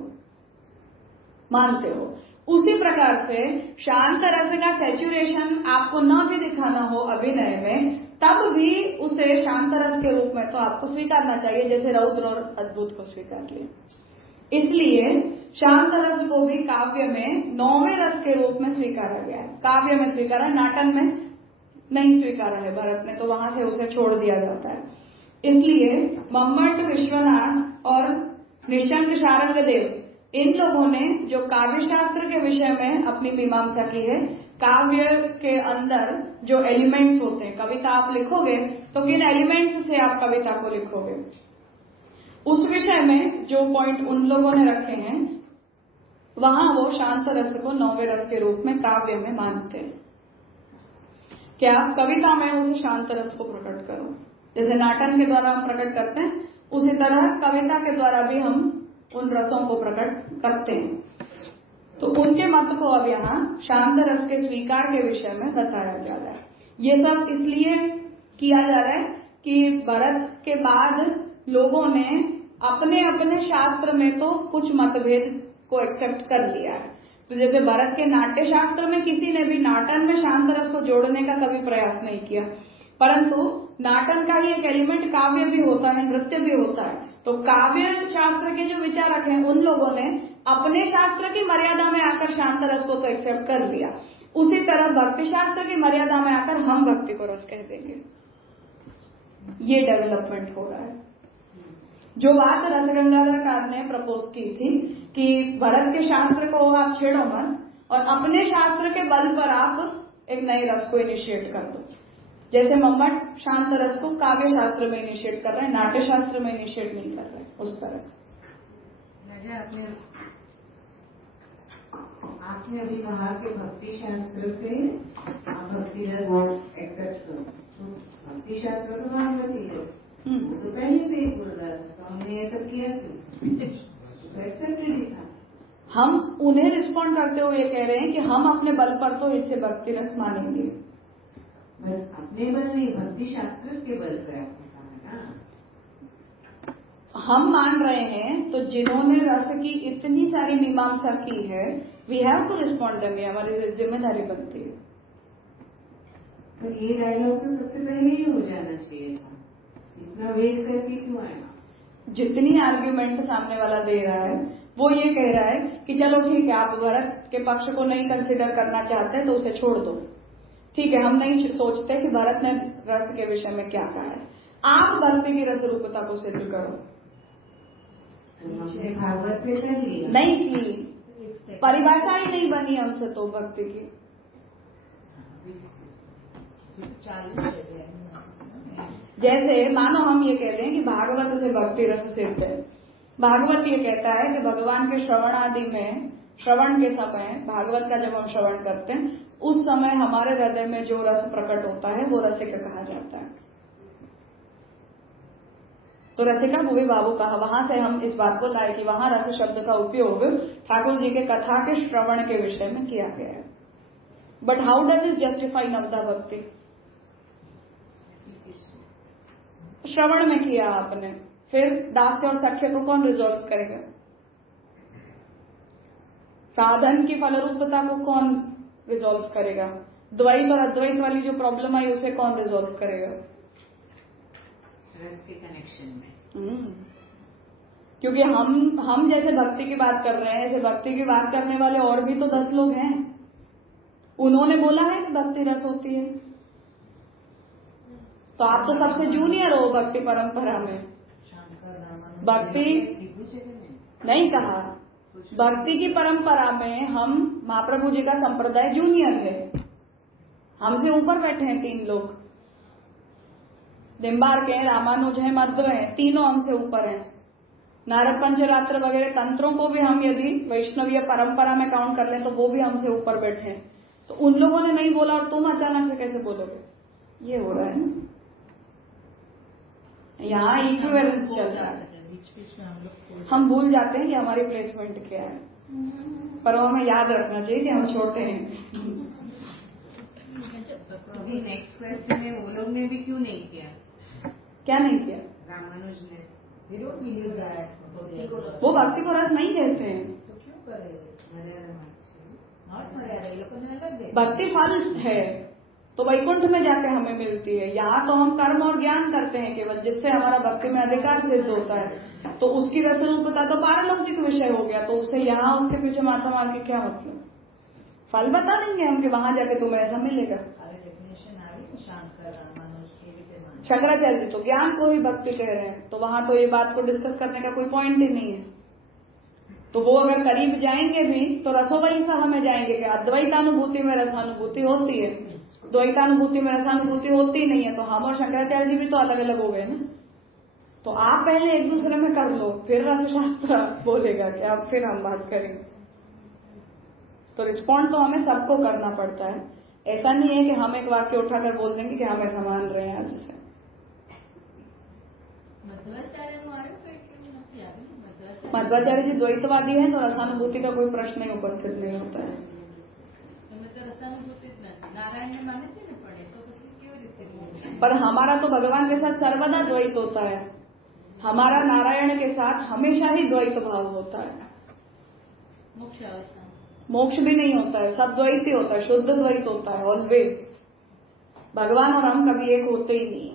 मानते हो। उसी प्रकार से शांत रस का सैचुरेशन आपको न भी दिखाना हो अभिनय में, तब भी उसे शांत रस के रूप में तो आपको स्वीकारना चाहिए, जैसे रौद्र और अद्भुत को स्वीकार लिया। इसलिए शांत रस को भी काव्य में नौवें रस के रूप में स्वीकारा गया है। काव्य में स्वीकारा, नाटक में नहीं स्वीकारा है भरत ने, तो वहां से उसे छोड़ दिया जाता है। इसलिए मम्मट विश्वनाथ और निशंक शारंग देव, इन लोगों ने जो काव्य शास्त्र के विषय में अपनी मीमांसा की है, काव्य के अंदर जो एलिमेंट्स होते हैं, कविता आप लिखोगे तो किन एलिमेंट्स से आप कविता को लिखोगे, उस विषय में जो पॉइंट उन लोगों ने रखे हैं, वहां वो शांत रस को नौवें रस के रूप में काव्य में मानते हैं। क्या कविता में उस शांत रस को प्रकट करो, जैसे नाटक के द्वारा हम प्रकट करते हैं, उसी तरह कविता के द्वारा भी हम उन रसों को प्रकट करते हैं। तो उनके मत को अब यहाँ शांत रस के स्वीकार के विषय में बताया जा रहा है। ये सब इसलिए किया जा रहा है कि भरत के बाद लोगों ने अपने अपने शास्त्र में तो कुछ मतभेद को एक्सेप्ट कर लिया है। तो जैसे भरत के नाट्य शास्त्र में किसी ने भी नाटक में शांत रस को जोड़ने का कभी प्रयास नहीं किया, परंतु नाटक का ही एक एलिमेंट काव्य भी होता है, नृत्य भी होता है। तो काव्य शास्त्र के जो विचारक हैं, उन लोगों ने अपने शास्त्र की मर्यादा में आकर शांत रस को तो एक्सेप्ट कर लिया। उसी तरह भक्ति शास्त्र की मर्यादा में आकर हम भक्ति को रस कह देंगे। ये डेवलपमेंट हो रहा है। जो बात रसगंगाधर ने प्रपोज की थी कि भरत के शास्त्र को आप छेड़ो मत और अपने शास्त्र के बल पर आप एक नए रस को इनिशिएट कर दो। जैसे मम्मट शांत रस को काव्य शास्त्र में इनिशिएट कर रहे हैं, नाट्य शास्त्र में इनिशिएट नहीं कर रहे, उस तरह से। आपने अभी कहा कि भक्ति शास्त्र से भक्ति रस एक्सेप्ट करो, तो भक्ति शास्त्र तो भागवती है, वो तो पहले से ही बोल रहा था, तो हमने ये सब किया तो एक्सेप्टेड ही था। हम उन्हें रिस्पॉन्ड करते हुए कह रहे हैं कि हम अपने बल पर तो इससे भक्ति रस मानेंगे। अपने बल नहीं, भक्ति शास्त्र के बल से आपने कहा ना। हम मान रहे हैं तो जिन्होंने रस की इतनी सारी मीमांसा की है, we have to respond them, ये हमारी जिम्मेदारी बनती है। तो ये डायलॉग तो सबसे पहले ही हो जाना चाहिए था, इतना वेट करके क्यों आया? जितनी आर्ग्यूमेंट सामने वाला दे रहा है वो ये कह रहा है कि चलो ठीक है, आप भरत के पक्ष को नहीं कंसिडर करना चाहते हैं तो उसे छोड़ दो। ठीक है, हम नहीं सोचते कि भरत ने रस के विषय में क्या कहा है, आप भक्ति की रस रूपता को सिद्ध करो। भागवत से कर लिया नहीं की, परिभाषा ही नहीं बनी हमसे तो भक्ति की। जैसे मानो हम ये कहते हैं कि भागवत से भक्ति रस सिद्ध है। भागवत ये कहता है कि भगवान के श्रवण आदि में, श्रवण के समय, भागवत का जब हम श्रवण करते हैं उस समय हमारे हृदय में जो रस प्रकट होता है वो रसिक कहा जाता है। तो रसिका भुवि बाबू कहा, वहां से हम इस बात को लाए कि वहां रस शब्द का उपयोग ठाकुर जी के कथा के श्रवण के विषय में किया गया है। But how does is justify नवदा भक्ति? श्रवण में किया आपने, फिर दास्य और सख्य को कौन रिजॉल्व करेगा? साधन की फलरूपता को कौन रिजॉल्व करेगा? द्वैत और अद्वैत वाली जो प्रॉब्लम आई उसे कौन रिजॉल्व करेगा? रस के कनेक्शन में। क्योंकि हम जैसे भक्ति की बात कर रहे हैं, ऐसे भक्ति की बात करने वाले और भी तो 10 लोग हैं। उन्होंने बोला है कि भक्ति रस होती है, तो आप तो सबसे जूनियर हो भक्ति परंपरा में। भक्ति नहीं कहा, भक्ति की परंपरा में हम महाप्रभु जी का संप्रदाय जूनियर है, हमसे ऊपर बैठे हैं 3 लोग, निम्बार्क हैं, रामानुज हैं, मध्व हैं, तीनों हमसे ऊपर हैं। नारद पंचरात्र वगैरह तंत्रों को भी हम यदि वैष्णवीय परंपरा में काउंट कर लें तो वो भी हमसे ऊपर बैठे हैं। तो उन लोगों ने नहीं बोला और तुम अचानक से कैसे बोलोगे? ये हो रहा है ना, यहाँ इक्विवेलेंस चल रहा है। हम भूल जाते हैं कि हमारी प्लेसमेंट क्या है, पर वो हमें याद रखना चाहिए कि हम छोटे हैं। अभी नेक्स्ट क्वेश्चन है, वो लोग ने भी क्यों नहीं किया? क्या नहीं किया? रामानुज ने। वो भक्ति को रस नहीं कहते हैं, तो क्यों करे? भक्ति फल है तो वैकुंठ में जाके हमें मिलती है। यहाँ तो हम कर्म और ज्ञान करते हैं केवल, जिससे हमारा भक्ति में अधिकार सिद्ध होता है। तो उसकी रस रूपता तो पारलौकिक विषय हो गया, तो उसे यहाँ उसके पीछे माथा मार के क्या मतलब? फल बता देंगे हम कि वहां जाके तुम्हें ऐसा मिलेगा। शंकराचार्य जी तो ज्ञान को ही भक्ति कह रहे हैं, तो वहां तो ये बात को डिस्कस करने का कोई पॉइंट ही नहीं है। तो वो अगर करीब जाएंगे भी तो रसोवही सा हमें जाएंगे कि अद्वैतानुभूति में रसानुभूति होती है, द्वैतानुभूति में रसानुभूति होती नहीं है। तो हम और शंकराचार्य जी भी तो अलग अलग हो गए ना। तो आप पहले एक दूसरे में कर लो, फिर रसशास्त्र बोलेगा कि अब फिर हम बात करेंगे। तो रिस्पॉन्ड तो हमें सबको करना पड़ता है। ऐसा नहीं है कि हम एक वाक्य उठाकर बोल देंगे कि हम ऐसा मान रहे हैं आज से। मध्वाचार्य जी द्वैतवादी है तो रसानुभूति का कोई प्रश्न ही उपस्थित नहीं होता है। पर हमारा तो भगवान के साथ सर्वदा द्वैत होता है, हमारा नारायण के साथ हमेशा ही द्वैत भाव होता है। मोक्ष भी नहीं होता है, सब द्वैत ही होता है, शुद्ध द्वैत होता है ऑलवेज। भगवान और हम कभी एक होते ही नहीं,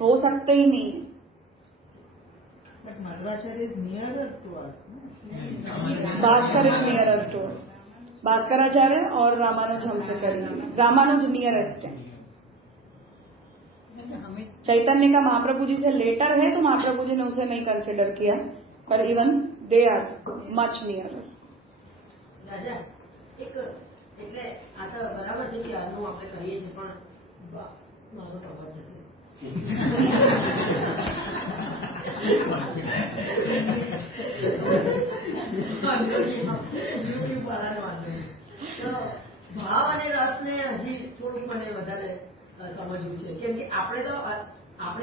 हो सकते ही नहीं। Bhaskar is nearer to us. Bhaskaracharya और रामानुज हमसे करेंगे, रामानुज नियरेस्ट है। चैतन्य का महाप्रभु जी से लेटर है तो महाप्रभु जी ने उसे नहीं कंसिडर किया, पर even they are much near. રાજા એક એટલે આ તો બરાબર છે કે આનું આપણે કરીએ છીએ, પણ મારો પ્રભાવ જશે ભાવ અને રસને હજી થોડુંક મને વધારે સમજવું છે, કેમ કે આપણે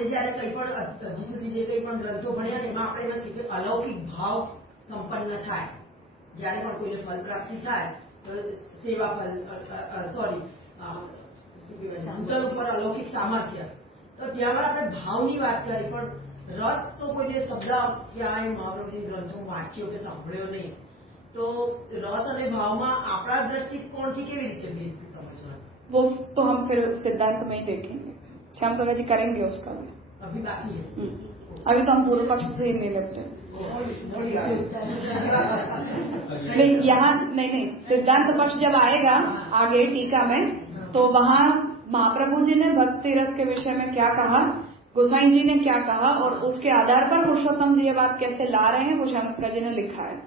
જયારે કંઈ પણ હજી સુધી જે કંઈ પણ ગ્રંથો ભણ્યા ને એમાં આપણે એમાં છે કે અલૌકિક ભાવ સંપન્ન થાય। જયારે પણ કોઈને ફલ પ્રાપ્તિ થાય તો સેવા ફલ ભૂતલ ઉપર અલૌકિક સામર્થ્ય. તો ત્યાં આપણે ભાવની વાત કરી, પણ રસ તો કોઈ શબ્દ ક્યાંય મહાપ્રભુજી ગ્રંથો વાંચ્યો કે સાંભળ્યો નહીં. तो रस और भाव में अपना दृष्टिकोण की केवी रीते समझना, वो तो हम फिर सिद्धांत में ही देखेंगे. श्याम काका जी करेंगे उसका भी, अभी बाकी है. अभी तो हम पूर्व पक्ष से ही नहीं लगते. नहीं यहाँ नहीं सिद्धांत पक्ष जब आएगा आगे टीका में, तो वहाँ महाप्रभु जी ने भक्ति रस के विषय में क्या कहा, गोसाई जी ने क्या कहा, और उसके आधार पर पुरुषोत्तम जी ये बात कैसे ला रहे हैं वो श्याम काका जी ने लिखा है.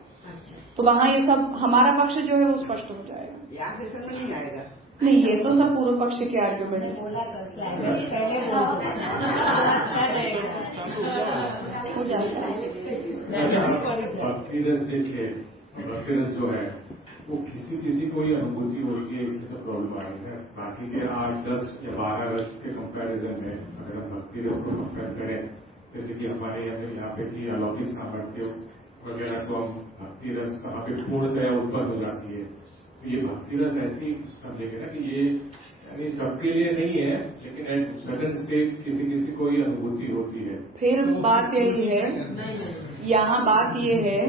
तो वहाँ ये सब हमारा पक्ष जो है वो स्पष्ट हो जाएगा. नहीं आएगा. नहीं, ये तो सब पूर्व पक्ष के आर्ग्यूमेंट हो जाता है. भक्ति रस जो है वो किसी को ही अनुभूति होती है, इससे सब प्रॉब्लम आई है. बाकी के 8, 10 या 12 रस के कंपैरिजन में अगर हम भक्ति रस को कंपेयर करें, जैसे कि हमारे यहाँ पे की अलौकिक सामर्थ्य वगैरह, तो हम भक्ति रस कहाँ पे पूर्णतया उत्पन्न हो जाती है. तो ये भक्ति रस ऐसी समझेंगे ना कि ये यानी सबके लिए नहीं है, लेकिन एट सर्टेन स्टेज किसी को ही अनुभूति होती है. फिर बात यही है, यहाँ बात ये है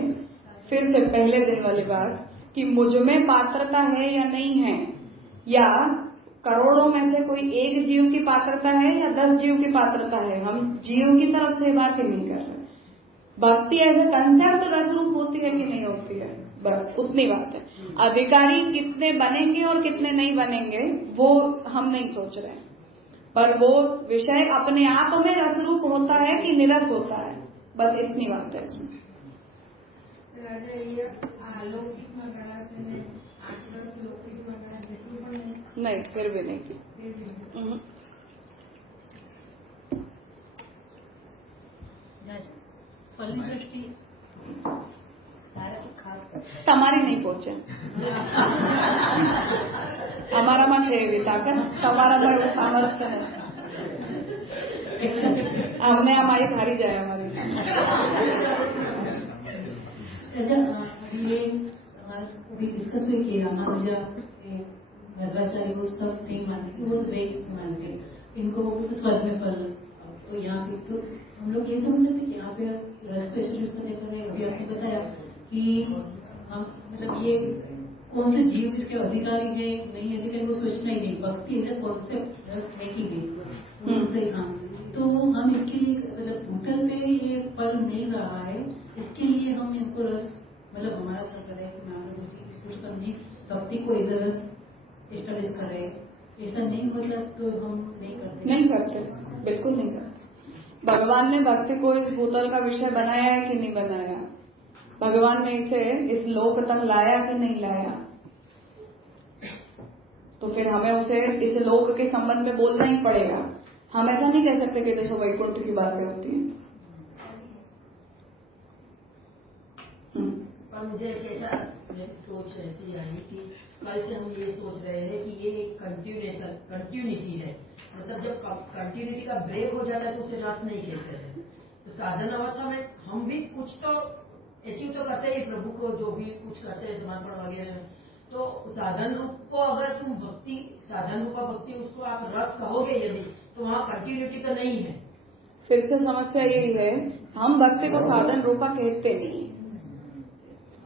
फिर से पहले दिन वाली बात कि मुझ में पात्रता है या नहीं है, या करोड़ों में से कोई एक जीव की पात्रता है या 10 जीव की पात्रता है. हम जीव की तरफ से बात ही नहीं कर रहे. भक्ति ऐसे कंसेप्ट रस रूप होती है कि नहीं होती है, बस उतनी बात है. अधिकारी कितने बनेंगे और कितने नहीं बनेंगे वो हम नहीं सोच रहे हैं, पर वो विषय अपने आप में रस रूप होता है कि निरस होता है, बस इतनी बात है इसमें. नहीं, फिर भी नहीं की. તમારી નહીં પહોંચે, અમારામાં છે એવી તાકાત, તમારામાં એવું સામર્થ્ય નથી. અમને આ માઇક હારી જાય અમારી. ये अभी डिस्कस भी किया, रामानुजा भद्राचार्य वो सब नहीं मानते, वो तो वे मानते, इनको स्वर्ग में फल. तो यहाँ पे तो हम लोग ये समझ सकते कि यहाँ पे रस पे अभी आपने बताया कि हम मतलब ये कौन से जीव इसके अधिकारी है नहीं अधिकारी वो सोचना ही नहीं. भक्ति एज ए कॉन्सेप्ट रस है कि नहीं. हाँ, तो हम इसके लिए मतलब भूतल पे ये फल मिल रहा है, इसके लिए हम इनको रस मतलब हमारा संप्रदाय के महाप्रभु जी पुरुषोत्तम जी भक्ति को इधर रस स्टडीज कर रहे हैं. ऐसा नहीं मतलब तो हम नहीं करते, बिल्कुल नहीं करते. भगवान ने भक्ति को इस भूतल का विषय बनाया है कि नहीं बनाया, भगवान ने इसे इस लोक तक लाया कि नहीं लाया, तो फिर हमें उसे इस लोक के संबंध में बोलना ही पड़ेगा. हम ऐसा नहीं कह सकते कि जैसे वैकुंठ की बातें होती हैं. पर मुझे एक ऐसा सोच ऐसी आई कि कल से हम ये सोच रहे हैं कि ये एक कंटिन्यूटी है. मतलब जब कंटिन्यूटी का ब्रेक हो जाता है तो उसे रस नहीं कहते हैं. तो साधन अवस्था में हम भी कुछ तो अचीव तो करते हैं प्रभु को, जो भी कुछ करते हैं समर्पण वगैरह. तो साधन रूप को अगर तुम भक्ति साधन रूप भक्ति उसको आप रस कहोगे यदि, तो वहाँ कंटिन्यूटी तो नहीं है. फिर से समस्या यही है, हम भक्ति को साधन रूपा कहते नहीं,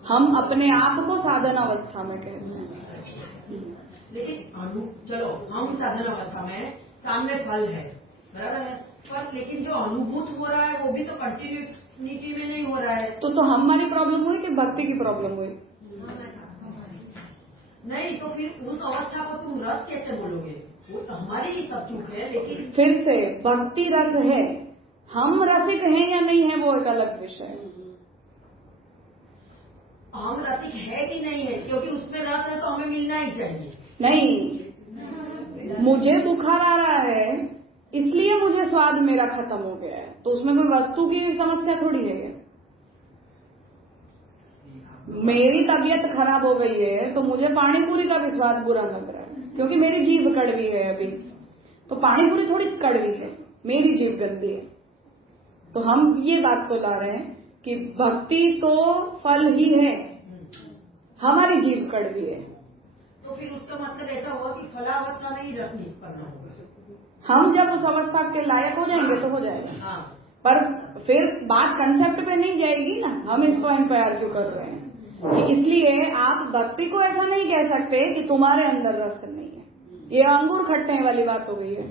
हम अपने आप को साधन अवस्था में कहते हैं. लेकिन चलो हम साधन अवस्था में सामने फल है, बराबर है, पर लेकिन जो अनुभूत हो रहा है वो भी तो कंटिन्यूटी में नहीं हो रहा है. तो हमारी प्रॉब्लम हुई कि भक्ति की प्रॉब्लम हुई? नहीं, तो फिर उस अवस्था को तुम रस कैसे बोलोगे? वो हमारी ही सब चूक है. लेकिन फिर से भक्ति रस है, हम रसिक हैं या नहीं है वो एक अलग विषय है. हम रसिक है कि नहीं है, क्योंकि उसमें रस है तो हमें मिलना ही चाहिए. नहीं, मुझे बुखार आ रहा है इसलिए मुझे स्वाद मेरा खत्म हो गया है, तो उसमें कोई वस्तु की समस्या थोड़ी है. मेरी तबीयत खराब हो गई है तो मुझे पानी पूरी का भी स्वाद बुरा लग रहा है क्योंकि मेरी जीभ कड़वी है अभी, तो पानी पूरी थोड़ी कड़वी है, मेरी जीभ गंदी है. तो हम ये बात को ला रहे हैं कि भक्ति तो फल ही है, हमारी जीभ कड़वी है. तो तो फिर उसका मतलब ऐसा हुआ कि फलावस्था में ही रस निष्पन्न होगा। हम जब उस अवस्था के लायक हो जाएंगे तो हो जाएगा। हाँ। पर फिर बात कंसेप्ट पे नहीं जाएगी ना। हम इस पॉइंट पे आर्ग्यू कर रहे हैं कि इसलिए आप भक्ति को ऐसा नहीं कह सकते कि तुम्हारे अंदर रस नहीं है। ये अंगूर खट्टे वाली बात हो गई है।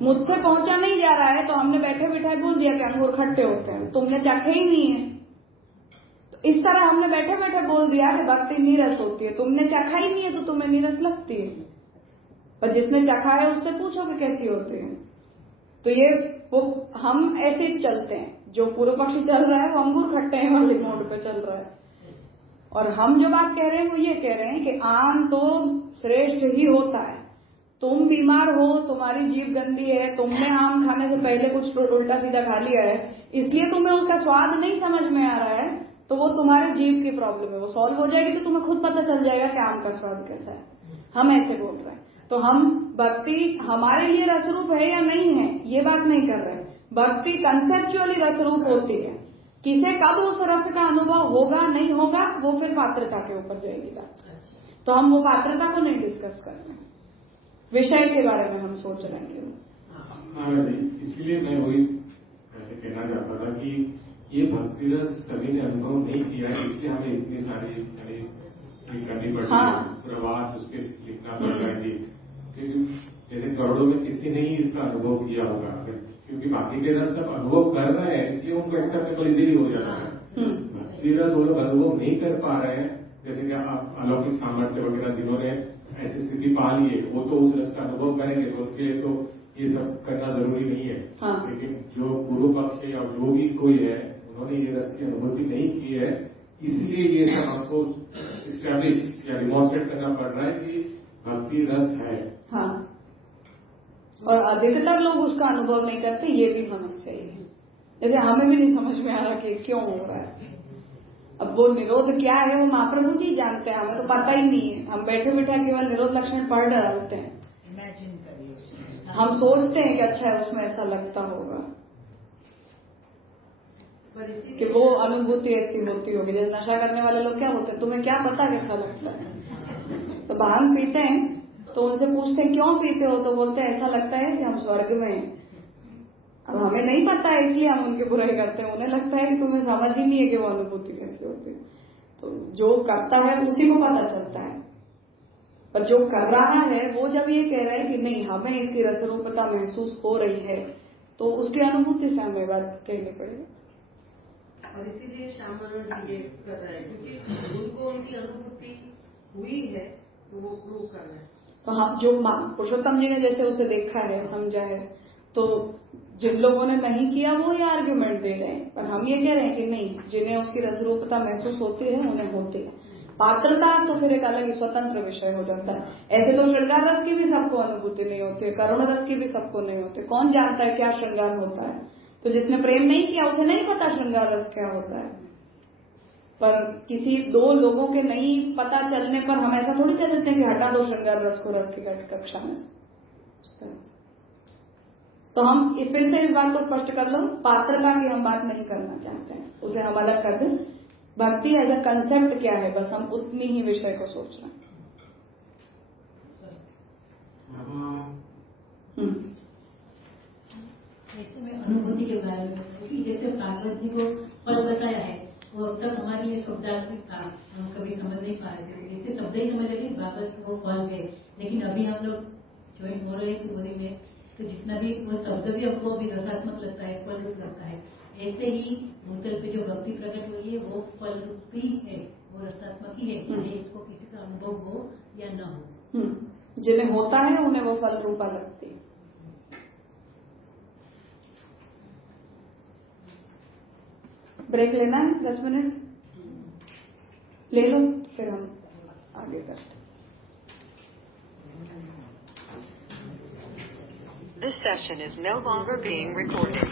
मुझसे पहुंचा नहीं जा रहा है तो हमने बैठे बैठाए बोल दिया कि अंगूर खट्टे होते हैं, तुमने चखे ही नहीं है। तो इस तरह हमने बैठे बैठे बोल दिया कि भक्ति नीरस होती है, तुमने चखा ही नहीं है तो तुम्हें नीरस लगती है। पर जिसने चखा है उससे पूछो कि कैसी होती है। तो ये वो हम ऐसे ही चलते हैं। जो पूर्व पक्षी चल रहा है वो अंगूर खट्टे वाले मोड पे चल रहा है, और हम जो बात कह रहे हैं वो ये कह रहे हैं कि आम तो श्रेष्ठ ही होता है। तुम बीमार हो, तुम्हारी जीभ गंदी है, तुमने आम खाने से पहले कुछ उल्टा सीधा खा लिया है, इसलिए तुम्हें उसका स्वाद नहीं समझ में आ रहा है, तो वो तुम्हारे जीभ की प्रॉब्लम है। वो सॉल्व हो जाएगी तो तुम्हें खुद पता चल जाएगा कि आम का स्वाद कैसा है। हम ऐसे बोल रहे हैं। तो हम भक्ति हमारे लिए रसरूप है या नहीं है ये बात नहीं कर रहे। भक्ति कंसेप्चुअली रसरूप होती है। किसे कब उस रस का अनुभव होगा नहीं होगा वो फिर पात्रता के ऊपर जाएगी बात। तो हम वो पात्रता को नहीं डिस्कस कर रहे हैं, विषय के बारे में हम सोच रहे हैं। इसलिए मैं वही कहना चाहता था कि ये भक्ति रस सभी ने अनुभव नहीं किया, इसलिए हमें इतनी सारी करनी पड़ती है, प्रवाद उसके लिखना पड़ रहा है। जैसे करोड़ों में किसी ने ही इसका अनुभव किया होगा, क्योंकि बाकी के रस सब अनुभव कर रहे हैं इसलिए उनको एक्सेप्टेबल इजीली हो जाता है। भक्ति रस वो लोग अनुभव नहीं कर पा रहे हैं, जैसे कि आप अलौकिक सामर्थ्य वगैरह जिन्होंने ऐसी स्थिति पा ली है वो तो उस रस का अनुभव करेंगे, तो उसके लिए तो ये सब करना जरूरी नहीं है। लेकिन जो पूर्व पक्ष या जो भी कोई है उन्होंने ये रस की अनुभूति नहीं की है, इसलिए ये सब हमको इस्टेब्लिश या डिमॉन्स्ट्रेट करना पड़ रहा है कि भक्ति रस है। हाँ, और अधिकतर लोग उसका अनुभव नहीं करते, ये भी समस्या ही है। जैसे हमें भी नहीं समझ में आ रहा कि क्यों हो रहा है। अब वो निरोध क्या है वो महाप्रभु जी जानते हैं, हमें तो पता ही नहीं है। हम बैठे बैठे केवल निरोध लक्षण पढ़ डालते हैं। इमेजिन करिए, हम सोचते हैं कि अच्छा है उसमें ऐसा लगता होगा कि वो अनुभूति ऐसी होती होगी। जैसे नशा करने वाले लोग क्या होते हैं, तुम्हें क्या पता कैसा लगता है। तो भांग पीते हैं तो उनसे पूछते हैं क्यों पीते हो, तो बोलते हैं ऐसा लगता है कि हम स्वर्ग में हैं। अब हमें नहीं पता है इसलिए हम उनकी बुराई करते हैं। उन्हें लगता है कि तुम्हें समझ ही नहीं है कि वो अनुभूति कैसी होती है। तो जो करता है उसी को पता चलता है, पर जो कर रहा है वो जब ये कह रहा है कि नहीं हमें इसकी रसरूपता महसूस हो रही है, तो उसकी अनुभूति से हमें बात कहनी पड़ेगी। और इसीलिए श्याम मनोहर जी ये कर रहे हैं क्योंकि उनको उनकी अनुभूति हुई है तो वो प्रूव कर रहे हैं। तो हम जो पुरुषोत्तम जी ने जैसे उसे देखा है समझा है, तो जिन लोगों ने नहीं किया वो ये आर्ग्यूमेंट दे रहे हैं। पर हम ये कह रहे हैं कि नहीं, जिन्हें उसकी रसरूपता महसूस होती है उन्हें होती है। पात्रता तो फिर एक अलग ही स्वतंत्र विषय हो जाता है। ऐसे तो श्रृंगार रस की भी सबको अनुभूति नहीं होती है, करुण रस की भी सबको नहीं होती। कौन जानता है क्या श्रृंगार होता है। तो जिसने प्रेम नहीं किया उसे नहीं पता श्रृंगार रस क्या होता है। पर किसी दो लोगों के नहीं पता चलने पर हम ऐसा थोड़ी कह सकते हैं कि हटा दो श्रृंगार रस को रस की कक्षा में। तो हम फिर से इस बात को स्पष्ट कर लो, पात्रता की हम बात नहीं करना चाहते हैं, उसे हम अलग कर दें। भक्ति एज अ कंसेप्ट क्या है, बस हम उतनी ही विषय को सोच रहे हैं। जैसे मैं अनुभूति के बारे में, जैसे भागवत जी को फल बताया है वो अब तक हमारे लिए शब्दात्मक था, हम कभी समझ नहीं पा रहे थे। जैसे शब्द ही समझ रहे भागवत वो फल है, लेकिन अभी हम लोग ज्वाइन हो रहे हैं सुबोधी में, तो जितना भी वो शब्द भी हमको अभी रसात्मक लगता है, फल रूप लगता है। ऐसे ही भूतल पे जो भक्ति प्रकट हुई है वो फल रूप ही है, वो रसात्मक ही है, चाहे इसको किसी का अनुभव हो या न हो। जिन्हें होता है उन्हें वो फल रूपा लगती है। ब्रेक लेना है 10 मिनट ले लो, फिर हम आगे करते हैं। This session is no longer being recorded.